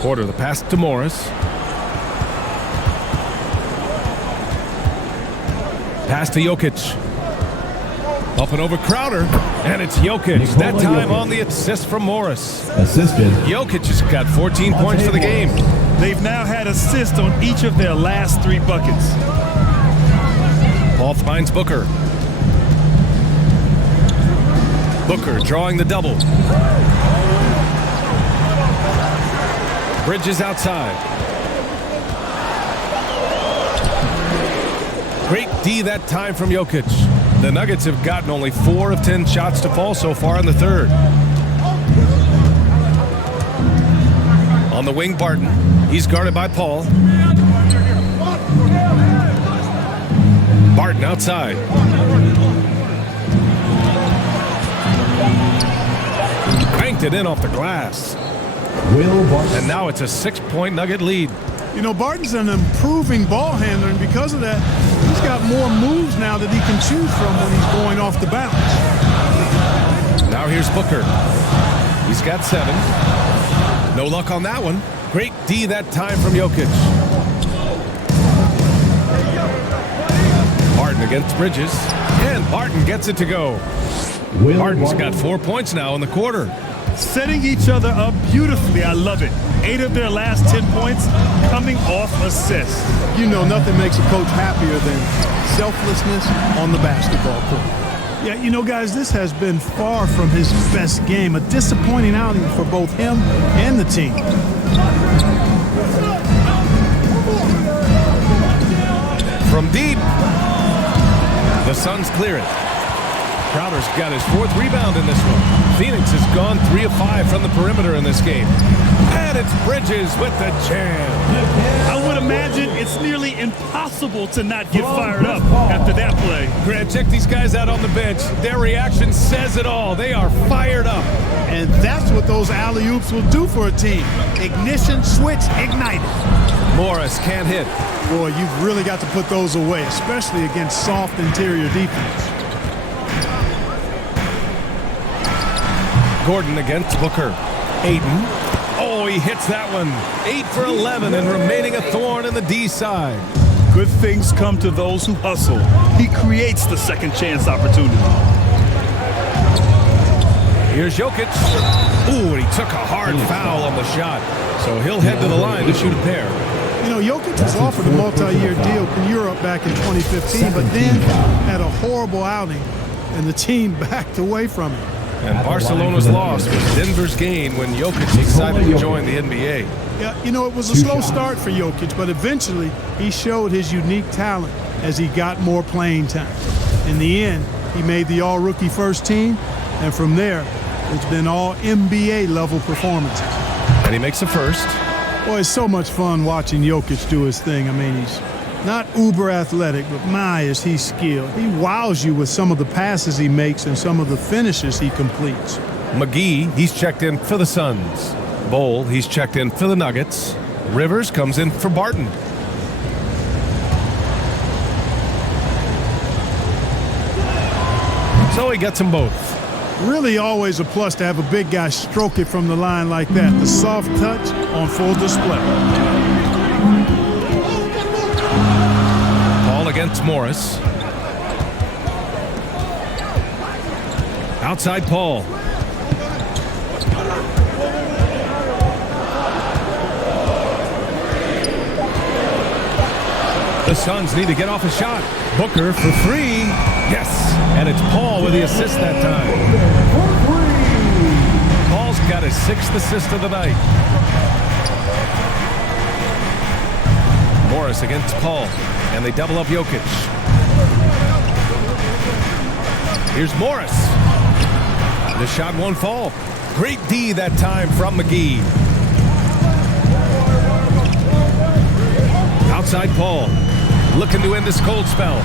Porter, the pass to Morris. Pass to Jokic. Up and over Crowder. And it's Jokic. That time on the assist from Morris. Assisted. Jokic has got 14 points for the game. They've now had assists on each of their last 3 buckets. Paul finds Booker. Booker drawing the double. Bridges outside. Great D that time from Jokic. The Nuggets have gotten only 4 of 10 shots to fall so far in the third. On the wing, Barton. He's guarded by Paul. Barton outside. Banked it in off the glass. Will Barton. And now it's a 6-point Nugget lead. You know, Barton's an improving ball handler, and because of that, he's got more moves now that he can choose from when he's going off the bounce. Now here's Booker. He's got 7. No luck on that one. Great D that time from Jokic. Barton against Bridges. And Barton gets it to go. Barton's got 4 points now in the quarter. Setting each other up beautifully. I love it. 8 of their last 10 points coming off assists. You know, nothing makes a coach happier than selflessness on the basketball court. Yeah, you know, guys, this has been far from his best game. A disappointing outing for both him and the team. From deep, the Suns clear it. Crowder's got his 4th rebound in this one. Phoenix has gone 3 of 5 from the perimeter in this game. And it's Bridges with the jam. I would imagine it's nearly impossible to not get fired up after that play. Grant, check these guys out on the bench. Their reaction says it all. They are fired up. And that's what those alley-oops will do for a team. Ignition, switch, ignited. Morris can't hit. Boy, you've really got to put those away, especially against soft interior defense. Gordon against Booker. Ayton. Oh, he hits that one. 8 for 11 and remaining a thorn in the D side. Good things come to those who hustle. He creates the second chance opportunity. Here's Jokic. Ooh, and he took a hard foul on the shot. So he'll head to the line to shoot a pair. You know, Jokic was offered a multi-year deal in Europe back in 2015, but then had a horrible outing, and the team backed away from him. And Barcelona's loss was Denver's gain when Jokic decided to join the NBA. Yeah, you know, it was a slow start for Jokic, but eventually he showed his unique talent as he got more playing time. In the end, he made the all-rookie first team, and from there, it's been all NBA level performances. And he makes a first. Boy, it's so much fun watching Jokic do his thing. I mean, he's not uber athletic, but my, is he skilled. He wows you with some of the passes he makes and some of the finishes he completes. McGee, he's checked in for the Suns. Bol, he's checked in for the Nuggets. Rivers comes in for Barton. So he gets them both. Really always a plus to have a big guy stroke it from the line like that. The soft touch on full display. Paul against Morris. Outside Paul. The Suns need to get off a shot. Booker for three. Yes. And it's Paul with the assist that time. Paul's got his 6th assist of the night. Morris against Paul. And they double up Jokic. Here's Morris. The shot won't fall. Great D that time from McGee. Outside Paul. Looking to end this cold spell.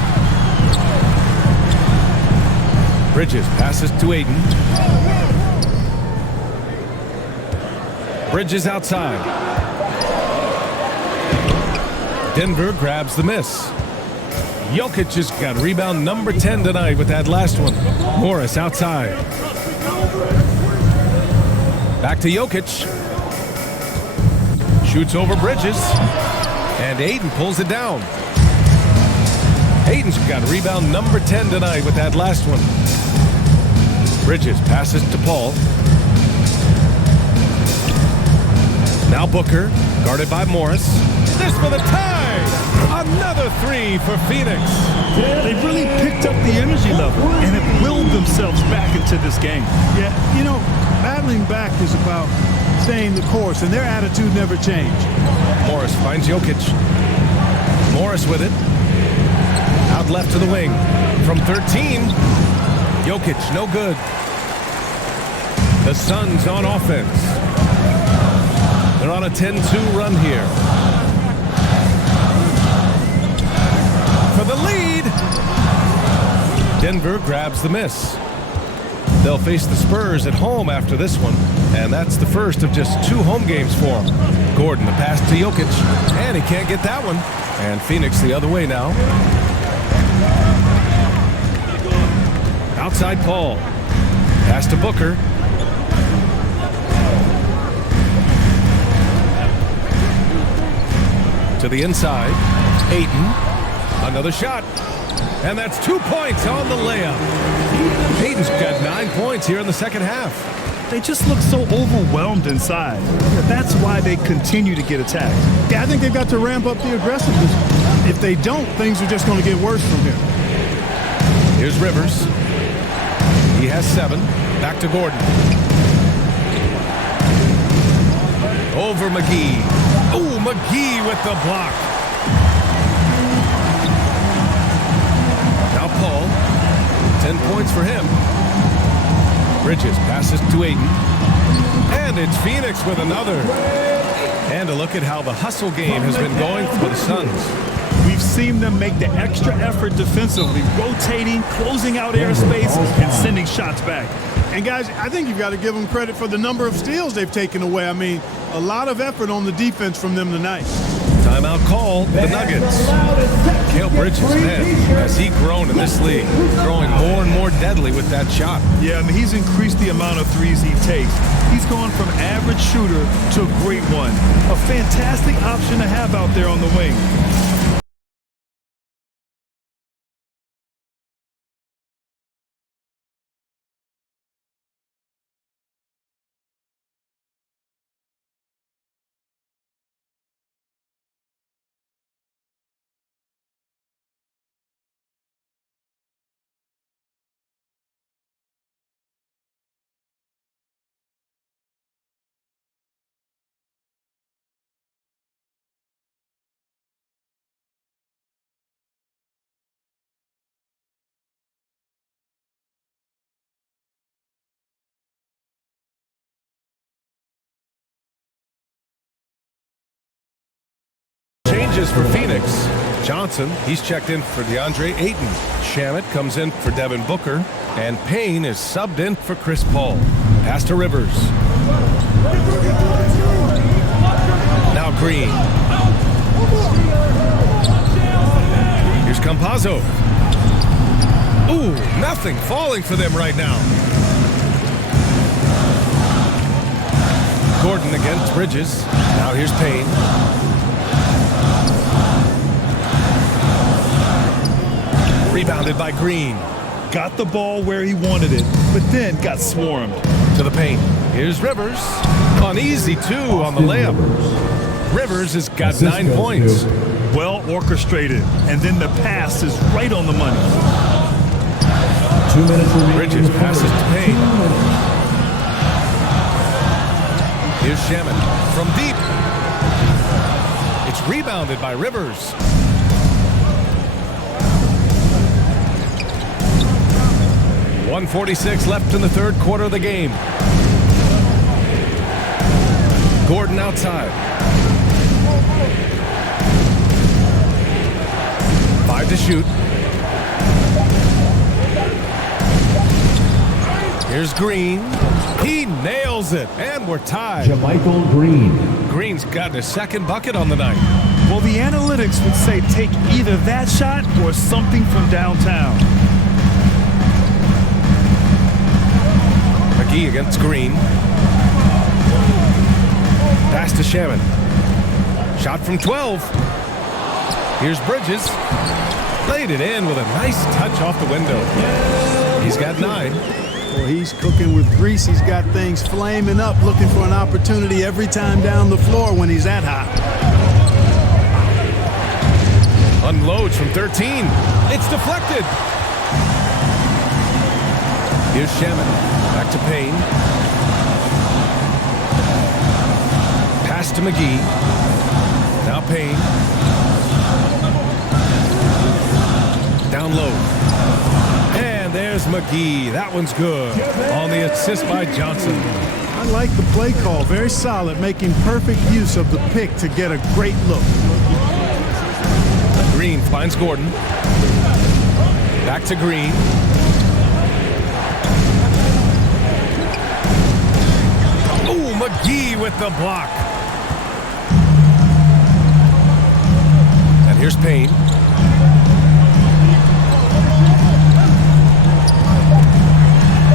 Bridges passes to Ayton. Bridges outside. Denver grabs the miss. Jokic has got rebound number 10 tonight with that last one. Morris outside. Back to Jokic. Shoots over Bridges. And Ayton pulls it down. Ayton's got rebound number 10 tonight with that last one. Bridges passes to Paul. Now Booker, guarded by Morris. This for the tie! Another three for Phoenix. They've really picked up the energy level and have willed themselves back into this game. Yeah, you know, battling back is about staying the course, and their attitude never changed. Morris finds Jokic. Morris with it. Out left to the wing. From 13. Jokic, no good. The Suns on offense. They're on a 10-2 run here. For the lead. Denver grabs the miss. They'll face the Spurs at home after this one, and that's the first of just 2 home games for them. Gordon, the pass to Jokic, and he can't get that one. And Phoenix the other way now. Outside Paul. Pass to Booker. To the inside. Ayton. Another shot. And that's 2 points on the layup. Ayton's got 9 points here in the second half. They just look so overwhelmed inside. That's why they continue to get attacked. Yeah, I think they've got to ramp up the aggressiveness. If they don't, things are just going to get worse from here. Here's Rivers. He has 7. Back to Gordon. Over McGee. Oh, McGee with the block. Now Paul. 10 points for him. Bridges passes to Ayton. And it's Phoenix with another. And a look at how the hustle game has been going for the Suns. We've seen them make the extra effort defensively, rotating, closing out airspace, and sending shots back. And guys, I think you've got to give them credit for the number of steals they've taken away. I mean, a lot of effort on the defense from them tonight. Timeout call, the Nuggets. Mikal Bridges, man, has he grown in this league? Growing more and more deadly with that shot. Yeah, I mean, he's increased the amount of threes he takes. He's gone from average shooter to a great one. A fantastic option to have out there on the wing. Changes for Phoenix. Johnson, he's checked in for DeAndre Ayton. Shamet comes in for Devin Booker. And Payne is subbed in for Chris Paul. Pass to Rivers. Now Green. Here's Campazzo. Ooh, nothing falling for them right now. Gordon against Bridges. Now here's Payne. Rebounded by Green. Got the ball where he wanted it, but then got swarmed. To the paint. Here's Rivers. Uneasy, too, on the layup. Rivers has got 9 points. Well orchestrated, and then the pass is right on the money. 2 minutes remaining. Bridges passes to Payne. Here's Shamet from deep. It's rebounded by Rivers. .146 left in the third quarter of the game. Gordon outside. 5 to shoot. Here's Green. He nails it, and we're tied. JaMychal Green. Green's gotten his second bucket on the night. Well, the analytics would say take either that shot or something from downtown. McGee against Green. Pass to Shamet. Shot from 12. Here's Bridges. Laid it in with a nice touch off the window. He's got 9. Well, he's cooking with grease. He's got things flaming up, looking for an opportunity every time down the floor when he's that hot. Unloads from 13. It's deflected. Here's Shamet. Back to Payne. Pass to McGee. Now Payne. Down low. And there's McGee. That one's good. On the assist by Johnson. I like the play call. Very solid, making perfect use of the pick to get a great look. Green finds Gordon. Back to Green. Ooh, McGee with the block. And here's Payne.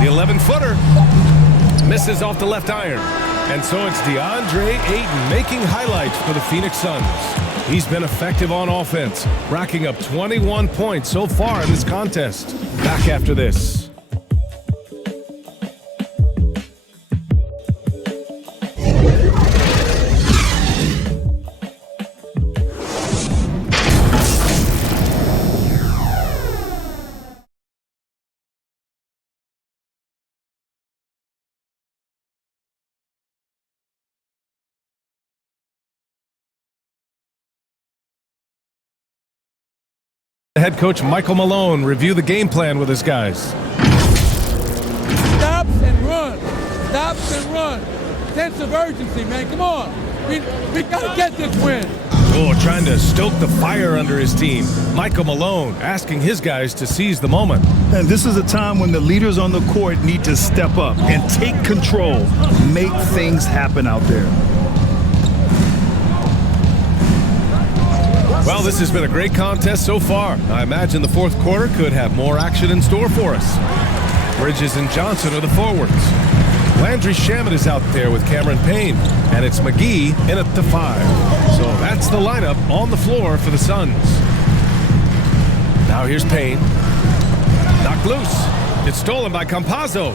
The 11-footer misses off the left iron. And so it's DeAndre Ayton making highlights for the Phoenix Suns. He's been effective on offense, racking up 21 points so far in this contest. Back after this. Head coach Michael Malone review the game plan with his guys. Stops and run. Stops and run. Sense of urgency, man. Come on. We got to get this win. Oh, trying to stoke the fire under his team. Michael Malone asking his guys to seize the moment. And this is a time when the leaders on the court need to step up and take control. Make things happen out there. Well, this has been a great contest so far. I imagine the fourth quarter could have more action in store for us. Bridges and Johnson are the forwards. Landry Shamet is out there with Cameron Payne, and it's McGee in at the 5. So that's the lineup on the floor for the Suns. Now here's Payne. Knocked loose. It's stolen by Campazzo.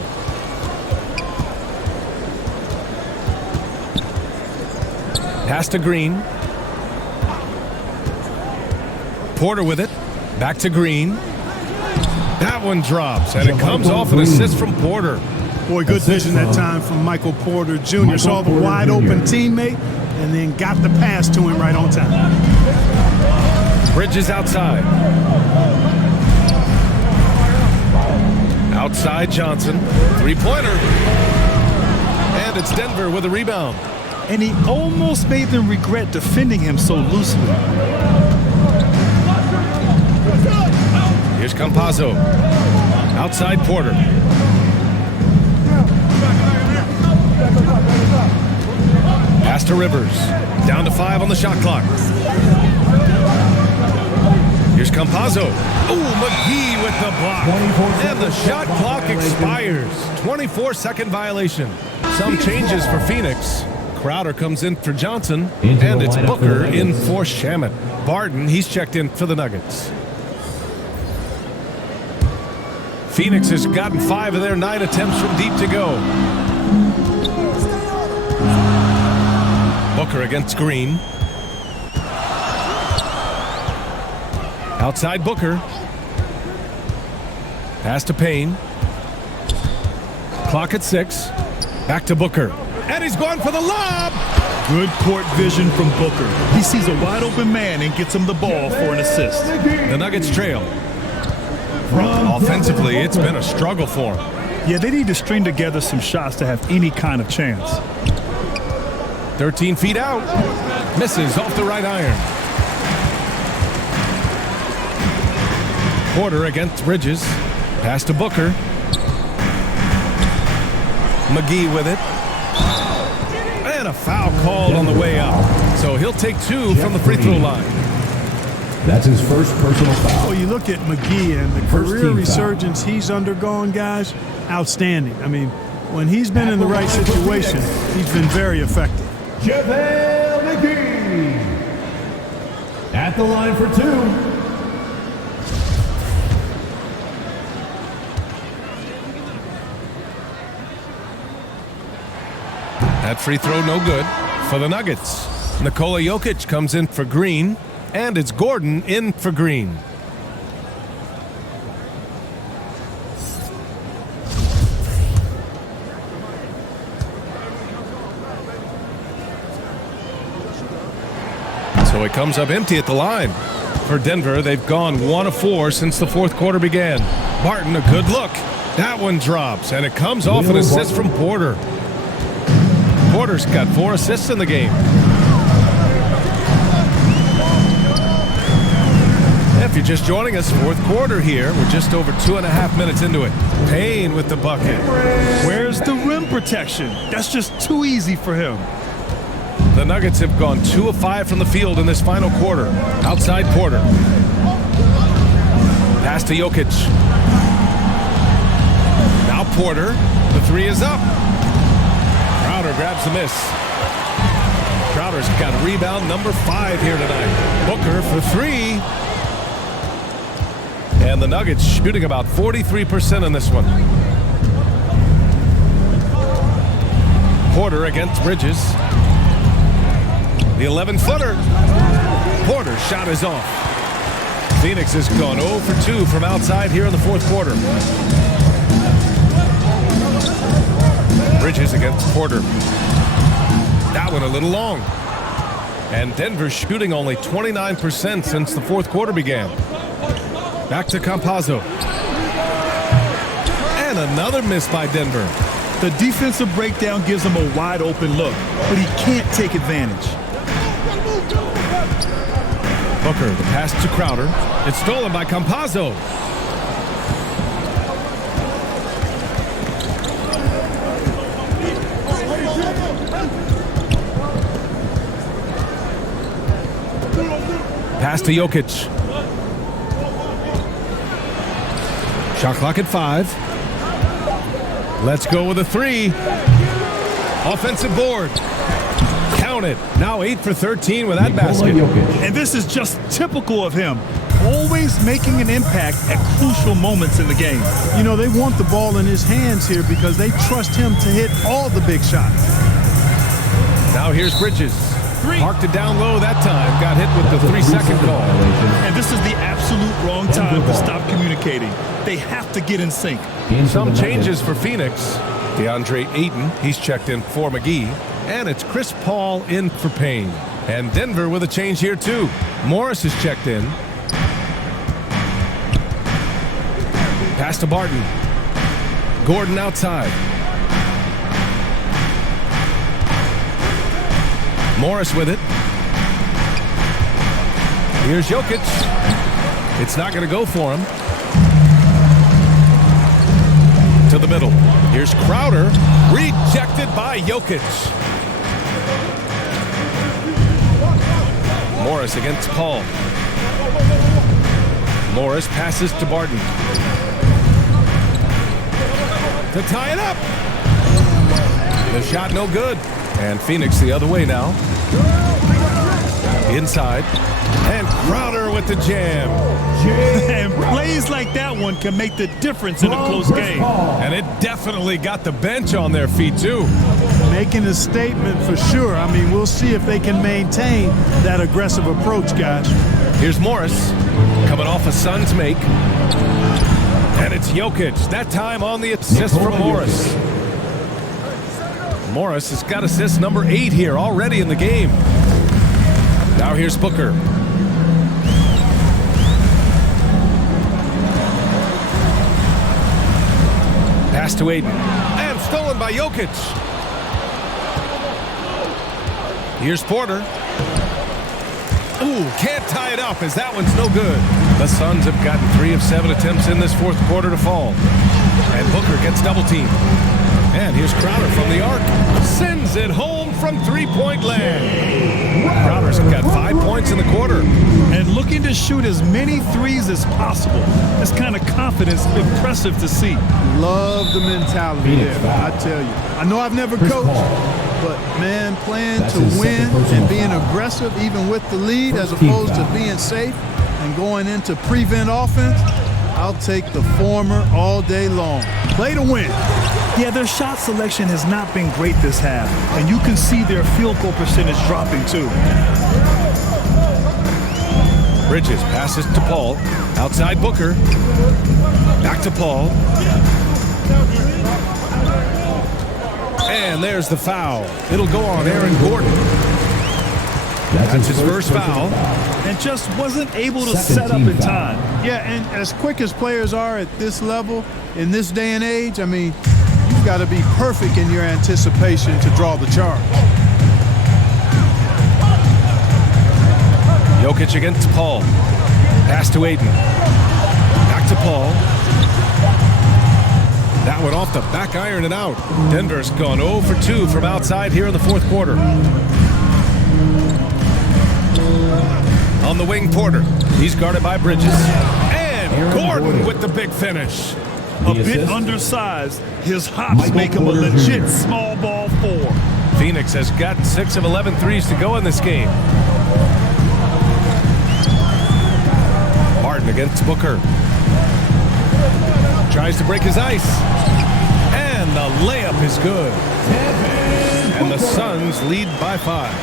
Pass to Green. Porter with it. Back to Green. That one drops, and it comes off an assist from Porter. Boy, good vision that time from Michael Porter Jr. Saw the wide open teammate and then got the pass to him right on time. Bridges outside. Outside Johnson. Three-pointer. And it's Denver with a rebound. And he almost made them regret defending him so loosely. Here's Campazzo. Outside Porter. Pass to Rivers. Down to 5 on the shot clock. Here's Campazzo. Ooh, McGee with the block. And the shot clock expires. 24-second violation. Some changes for Phoenix. Crowder comes in for Johnson. And it's Booker in for Shamet. Barton, he's checked in for the Nuggets. Phoenix has gotten 5 of their 9 attempts from deep to go. Booker against Green. Outside Booker. Pass to Payne. Clock at 6. Back to Booker. And he's going for the lob. Good court vision from Booker. He sees a wide open man and gets him the ball for an assist. The Nuggets trail. Offensively, it's been a struggle for them. Yeah, they need to string together some shots to have any kind of chance. 13 feet out. Misses off the right iron. Porter against Bridges. Pass to Booker. McGee with it. And a foul called on the way up. So he'll take 2 from the free throw line. That's his first personal foul. Well, you look at McGee and the career resurgence he's undergone, guys, outstanding. I mean, when he's been in the right situation, he's been very effective. JaVale McGee at the line for 2. That free throw no good for the Nuggets. Nikola Jokic comes in for Green, and it's Gordon in for Green. So it comes up empty at the line. For Denver, they've gone 1 of 4 since the fourth quarter began. Barton, a good look. That one drops, and it comes off an assist from Porter. Porter's got 4 assists in the game. If you're just joining us, fourth quarter here. We're just over 2.5 minutes into it. Payne with the bucket. Where's the rim protection? That's just too easy for him. The Nuggets have gone 2 of 5 from the field in this final quarter. Outside Porter. Pass to Jokic. Now Porter. The 3 is up. Crowder grabs the miss. Crowder's got rebound number 5 here tonight. Booker for 3. And the Nuggets shooting about 43% in this one. Porter against Bridges. The 11-footer. Porter's shot is off. Phoenix has gone 0 for 2 from outside here in the fourth quarter. Bridges against Porter. That one a little long. And Denver shooting only 29% since the fourth quarter began. Back to Campazzo. And another miss by Denver. The defensive breakdown gives him a wide open look, but he can't take advantage. Booker, the pass to Crowder. It's stolen by Campazzo. Pass to Jokic. Shot clock at 5. Let's go with a 3. Offensive board. Count it. Now 8 for 13 with that basket. And this is just typical of him. Always making an impact at crucial moments in the game. You know, they want the ball in his hands here because they trust him to hit all the big shots. Now here's Bridges. Parked it down low that time. Got hit with the 3-second call. And this is the absolute wrong time to stop communicating. They have to get in sync. Some changes for Phoenix. DeAndre Ayton, he's checked in for McGee. And it's Chris Paul in for Payne. And Denver with a change here too. Morris is checked in. Pass to Barton. Gordon outside. Morris with it. Here's Jokic. It's not going to go for him. To the middle. Here's Crowder. Rejected by Jokic. Morris against Paul. Morris passes to Barton. To tie it up. The shot no good. And Phoenix the other way now. Inside. And Crowder with the jam. And plays like that one can make the difference in a close game. And it definitely got the bench on their feet too. Making a statement for sure. I mean, we'll see if they can maintain that aggressive approach, guys. Here's Morris coming off a Suns make. And it's Jokic. That time on the assist from Morris. Morris has got assist number 8 here already in the game. Now here's Booker. Pass to Ayton. And stolen by Jokic. Here's Porter. Ooh, can't tie it up as that one's no good. The Suns have gotten 3 of 7 attempts in this fourth quarter to fall. And Booker gets double teamed. And here's Crowder from the arc. Sends it home from three-point land. Crowder's got 5 points in the quarter. And looking to shoot as many threes as possible. This kind of confidence is impressive to see. Love the mentality there, I tell you. I know I've never coached, but man, playing to win and being aggressive even with the lead as opposed to being safe and going into prevent offense, I'll take the former all day long. Play to win. Yeah, their shot selection has not been great this half, and you can see their field goal percentage dropping too. Bridges passes to Paul. Outside Booker. Back to Paul. And there's the foul. It'll go on Aaron Gordon. That's his first foul. And just wasn't able to set up in time. Yeah, and as quick as players are at this level, in this day and age, I mean, you've got to be perfect in your anticipation to draw the charge. Jokic against Paul. Pass to Ayton. Back to Paul. That one off the back iron and out. Denver's gone 0 for 2 from outside here in the fourth quarter. On the wing, Porter. He's guarded by Bridges. And Gordon with the big finish. A bit undersized. His hops make him a legit small ball 4. Phoenix has got 6 of 11 threes to go in this game. Martin against Booker. Tries to break his ice. And the layup is good. And the Suns lead by 5.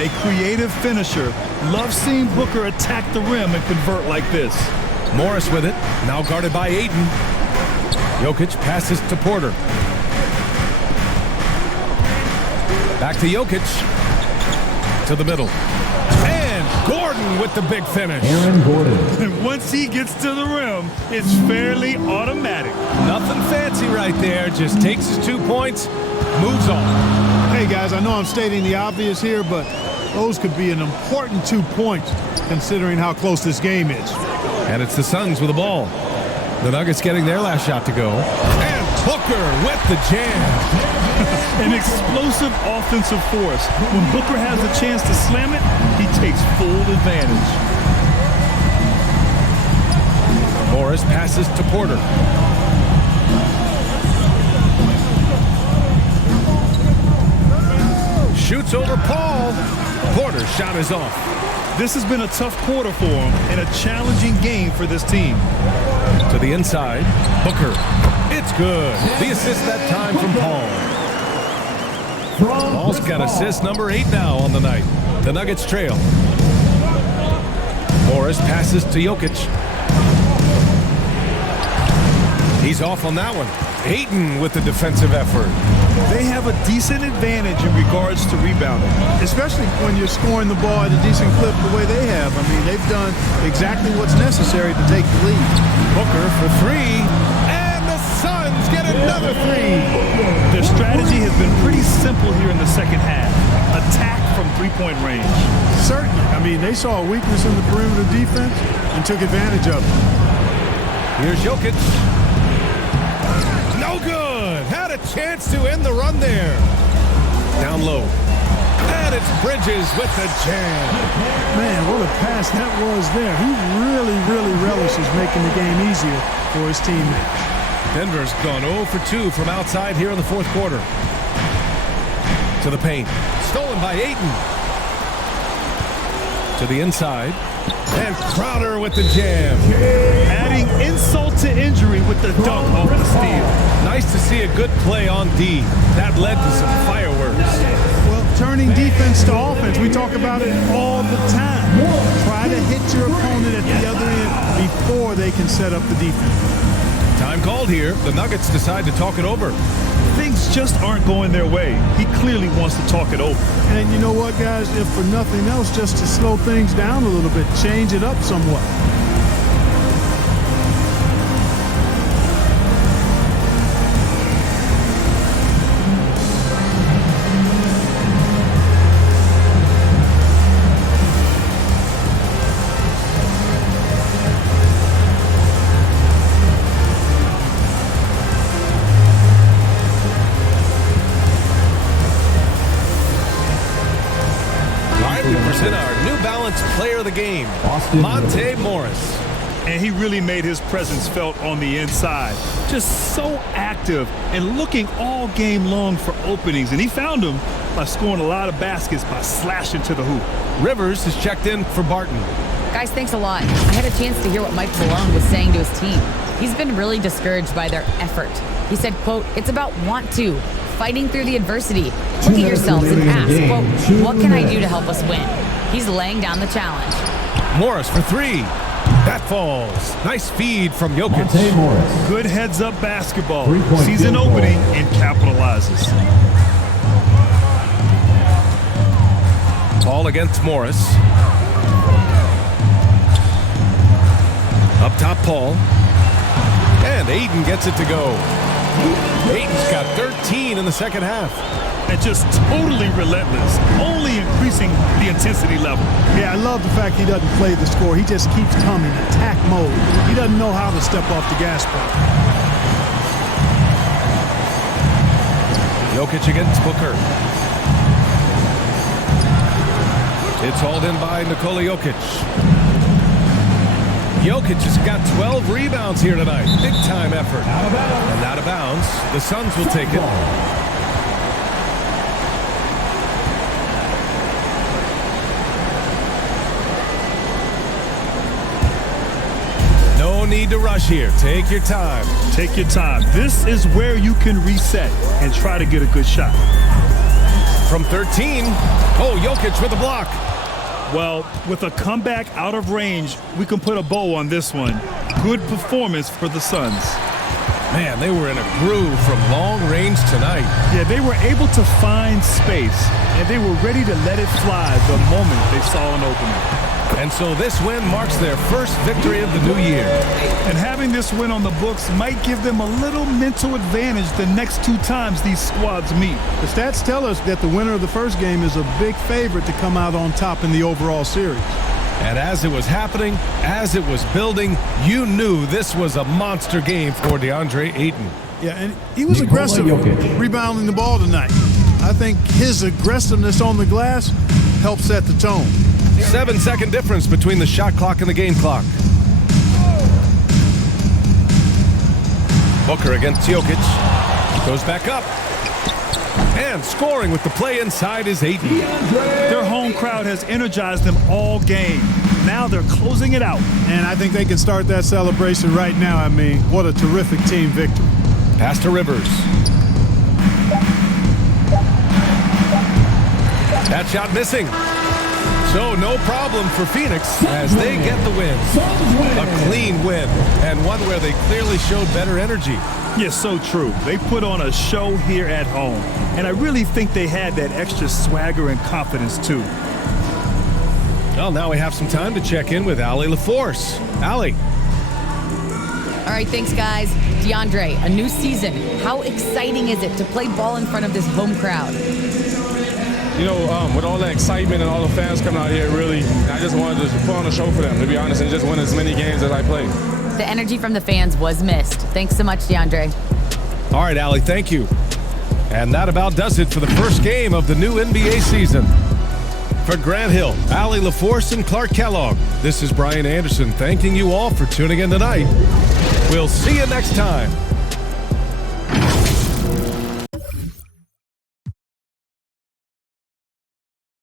A creative finisher. Love seeing Booker attack the rim and convert like this. Morris with it. Now guarded by Ayton. Jokic passes to Porter. Back to Jokic. To the middle. And Gordon with the big finish. Aaron Gordon. And once he gets to the rim, it's fairly automatic. Nothing fancy right there. Just takes his 2 points, moves on. Hey, guys, I know I'm stating the obvious here, but those could be an important 2 points considering how close this game is. And it's the Suns with the ball. The Nuggets getting their last shot to go. And Booker with the jam. An explosive offensive force. When Booker has a chance to slam it, he takes full advantage. Morris passes to Porter. Shoots over Paul. Porter's shot is off. This has been a tough quarter for him and a challenging game for this team. To the inside, Booker. It's good. The assist that time from Paul. Paul's got assist number 8 now on the night. The Nuggets trail. Morris passes to Jokic. He's off on that one. Ayton with the defensive effort. They have a decent advantage in regards to rebounding. Especially when you're scoring the ball at a decent clip the way they have. I mean, they've done exactly what's necessary to take the lead. Booker for 3. And the Suns get another 3. Their strategy has been pretty simple here in the second half. Attack from three-point range. Certainly. I mean, they saw a weakness in the perimeter defense and took advantage of it. Here's Jokic. No good. Had a chance to end the run there. Down low. And it's Bridges with the jam. Man, what a pass that was there. He really, really relishes making the game easier for his teammates. Denver's gone 0 for 2 from outside here in the fourth quarter. To the paint. Stolen by Ayton. To the inside. And Crowder with the jam. Adding insult to injury with the dunk off the steal. Nice to see a good play on D. That led to some fireworks. Well, turning defense to offense, we talk about it all the time. Try to hit your opponent at the other end before they can set up the defense. Time called here. The Nuggets decide to talk it over. Things just aren't going their way. He clearly wants to talk it over. And you know what, guys? If for nothing else, just to slow things down a little bit, change it up somewhat. Player of the game, Monte Morris. And he really made his presence felt on the inside. Just so active and looking all game long for openings. And he found them by scoring a lot of baskets by slashing to the hoop. Rivers has checked in for Barton. Guys, thanks a lot. I had a chance to hear what Mike Malone was saying to his team. He's been really discouraged by their effort. He said, quote, "It's about want to, fighting through the adversity. Look at yourselves and ask, quote, what can I do to help us win?" He's laying down the challenge. Morris for 3. That falls. Nice feed from Jokic. Good heads-up basketball. Sees an opening and capitalizes. Paul against Morris. Up top, Paul. And Ayton gets it to go. Ayton's got 13 in the second half. And just totally relentless, only increasing the intensity level. Yeah, I love the fact he doesn't play the score. He just keeps coming, attack mode. He doesn't know how to step off the gas pedal. Jokic against Booker. It's hauled in by Nikola Jokic. Jokic has got 12 rebounds here tonight. Big time effort. And out of bounds. The Suns will take it. No need to rush here. Take your time. Take your time. This is where you can reset and try to get a good shot. From 13. Oh, Jokic with a block. Well, with a comeback out of range, we can put a bow on this one. Good performance for the Suns. Man, they were in a groove from long range tonight. Yeah, they were able to find space, and they were ready to let it fly the moment they saw an opening. And so this win marks their first victory of the new year. And having this win on the books might give them a little mental advantage the next 2 times these squads meet. The stats tell us that the winner of the first game is a big favorite to come out on top in the overall series. And as it was happening, as it was building, you knew this was a monster game for DeAndre Ayton. Yeah, and he was aggressive rebounding the ball tonight. I think his aggressiveness on the glass helped set the tone. 7-second difference between the shot clock and the game clock. Booker against Jokic. Goes back up. And scoring with the play inside is Ayton. Their home crowd has energized them all game. Now they're closing it out. And I think they can start that celebration right now. I mean, what a terrific team victory. Pass to Rivers. That shot missing. So no problem for Phoenix as they get the win. A clean win, and one where they clearly showed better energy. Yes, so true. They put on a show here at home, and I really think they had that extra swagger and confidence too. Well, now we have some time to check in with Allie LaForce. Allie. All right, thanks, guys. DeAndre, a new season. How exciting is it to play ball in front of this home crowd? You know, with all the excitement and all the fans coming out here, really, I just wanted to put on a show for them, to be honest, and just win as many games as I play. The energy from the fans was missed. Thanks so much, DeAndre. All right, Allie, thank you. And that about does it for the first game of the new NBA season. For Grant Hill, Allie LaForce, and Clark Kellogg, this is Brian Anderson thanking you all for tuning in tonight. We'll see you next time.